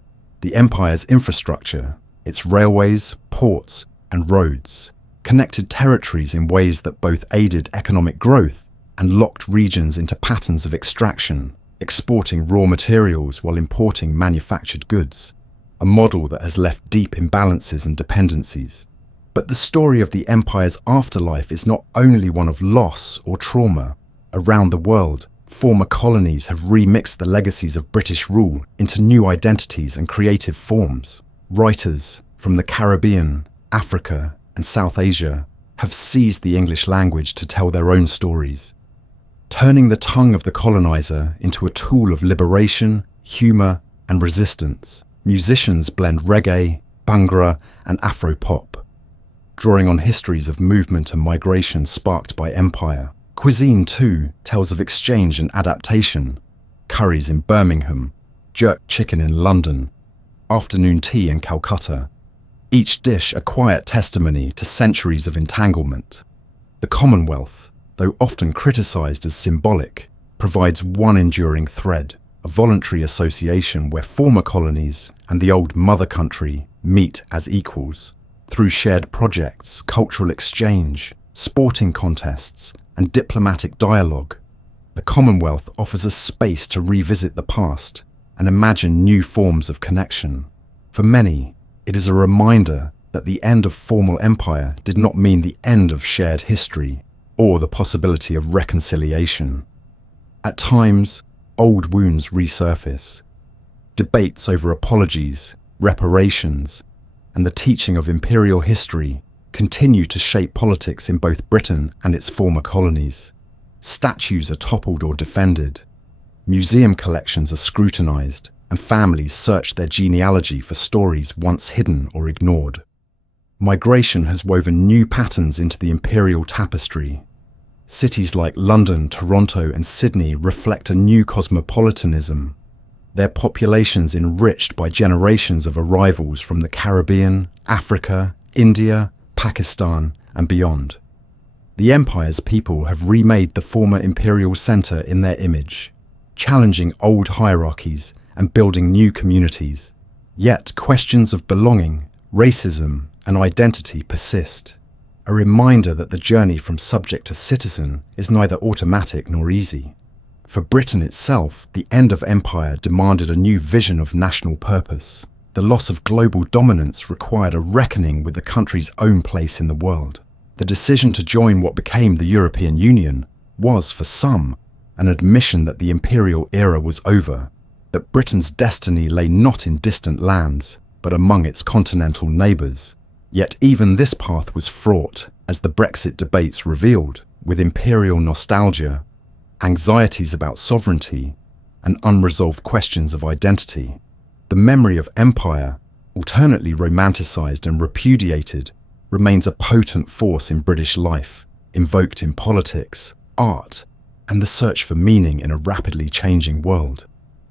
The empire's infrastructure, its railways, ports, and roads, connected territories in ways that both aided economic growth and locked regions into patterns of extraction, exporting raw materials while importing manufactured goods, a model that has left deep imbalances and dependencies. But the story of the empire's afterlife is not only one of loss or trauma. Around the world, former colonies have remixed the legacies of British rule into new identities and creative forms. Writers from the Caribbean, Africa, and South Asia have seized the English language to tell their own stories, turning the tongue of the colonizer into a tool of liberation, humour, and resistance. Musicians blend reggae, bhangra, and Afro-pop, drawing on histories of movement and migration sparked by empire. Cuisine, too, tells of exchange and adaptation. Curries in Birmingham, jerk chicken in London, afternoon tea in Calcutta. Each dish a quiet testimony to centuries of entanglement. The Commonwealth, though often criticised as symbolic, provides one enduring thread, a voluntary association where former colonies and the old mother country meet as equals. Through shared projects, cultural exchange, sporting contests, and diplomatic dialogue, the Commonwealth offers a space to revisit the past and imagine new forms of connection. For many, it is a reminder that the end of formal empire did not mean the end of shared history or the possibility of reconciliation. At times, old wounds resurface. Debates over apologies, reparations, and the teaching of imperial history continue to shape politics in both Britain and its former colonies. Statues are toppled or defended. Museum collections are scrutinised, and families search their genealogy for stories once hidden or ignored. Migration has woven new patterns into the imperial tapestry. Cities like London, Toronto, and Sydney reflect a new cosmopolitanism, their populations enriched by generations of arrivals from the Caribbean, Africa, India, Pakistan, and beyond. The empire's people have remade the former imperial centre in their image, challenging old hierarchies and building new communities. Yet questions of belonging, racism, and identity persist, a reminder that the journey from subject to citizen is neither automatic nor easy. For Britain itself, the end of empire demanded a new vision of national purpose. The loss of global dominance required a reckoning with the country's own place in the world. The decision to join what became the European Union was, for some, an admission that the imperial era was over, that Britain's destiny lay not in distant lands, but among its continental neighbours. Yet even this path was fraught, as the Brexit debates revealed, with imperial nostalgia, anxieties about sovereignty, and unresolved questions of identity. The memory of empire, alternately romanticised and repudiated, remains a potent force in British life, invoked in politics, art, and the search for meaning in a rapidly changing world.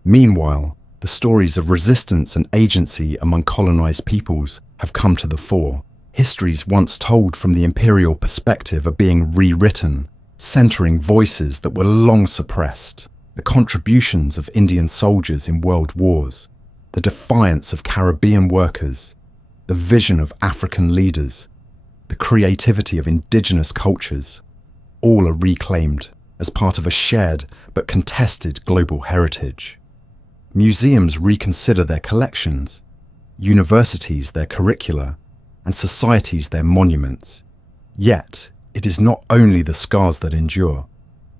Meanwhile, the stories of resistance and agency among colonised peoples have come to the fore. Histories once told from the imperial perspective are being rewritten, centering voices that were long suppressed. The contributions of Indian soldiers in world wars, the defiance of Caribbean workers, the vision of African leaders, the creativity of indigenous cultures, all are reclaimed as part of a shared but contested global heritage. Museums reconsider their collections, universities their curricula, and societies their monuments. Yet, it is not only the scars that endure.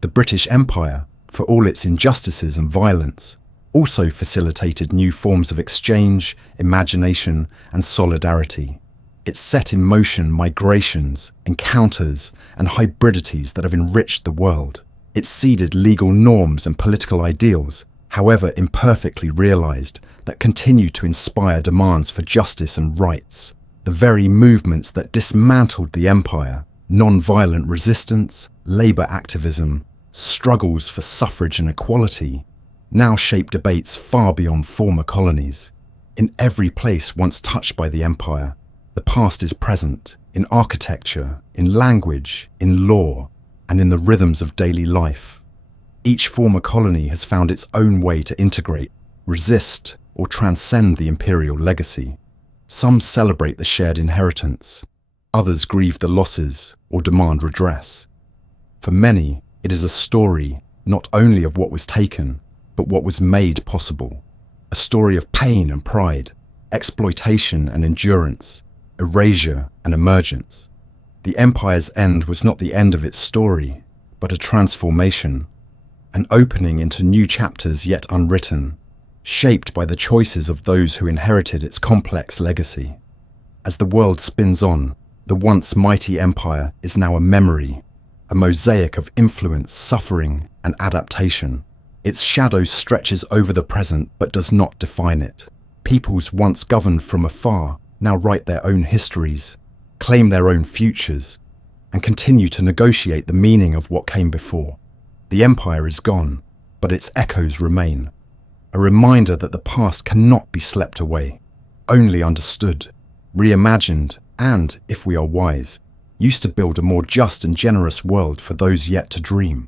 The British Empire, for all its injustices and violence, also facilitated new forms of exchange, imagination, and solidarity. It set in motion migrations, encounters, and hybridities that have enriched the world. It seeded legal norms and political ideals, however imperfectly realised, that continue to inspire demands for justice and rights. The very movements that dismantled the empire, non-violent resistance, labour activism, struggles for suffrage and equality, now shape debates far beyond former colonies. In every place once touched by the empire, the past is present, in architecture, in language, in law, and in the rhythms of daily life. Each former colony has found its own way to integrate, resist, or transcend the imperial legacy. Some celebrate the shared inheritance, others grieve the losses or demand redress. For many, it is a story not only of what was taken, but what was made possible. A story of pain and pride, exploitation and endurance, erasure and emergence. The empire's end was not the end of its story, but a transformation, an opening into new chapters yet unwritten, shaped by the choices of those who inherited its complex legacy. As the world spins on, the once mighty empire is now a memory, a mosaic of influence, suffering, and adaptation. Its shadow stretches over the present but does not define it. Peoples once governed from afar now write their own histories, claim their own futures, and continue to negotiate the meaning of what came before. The empire is gone, but its echoes remain. A reminder that the past cannot be slept away, only understood, reimagined, and, if we are wise, used to build a more just and generous world for those yet to dream.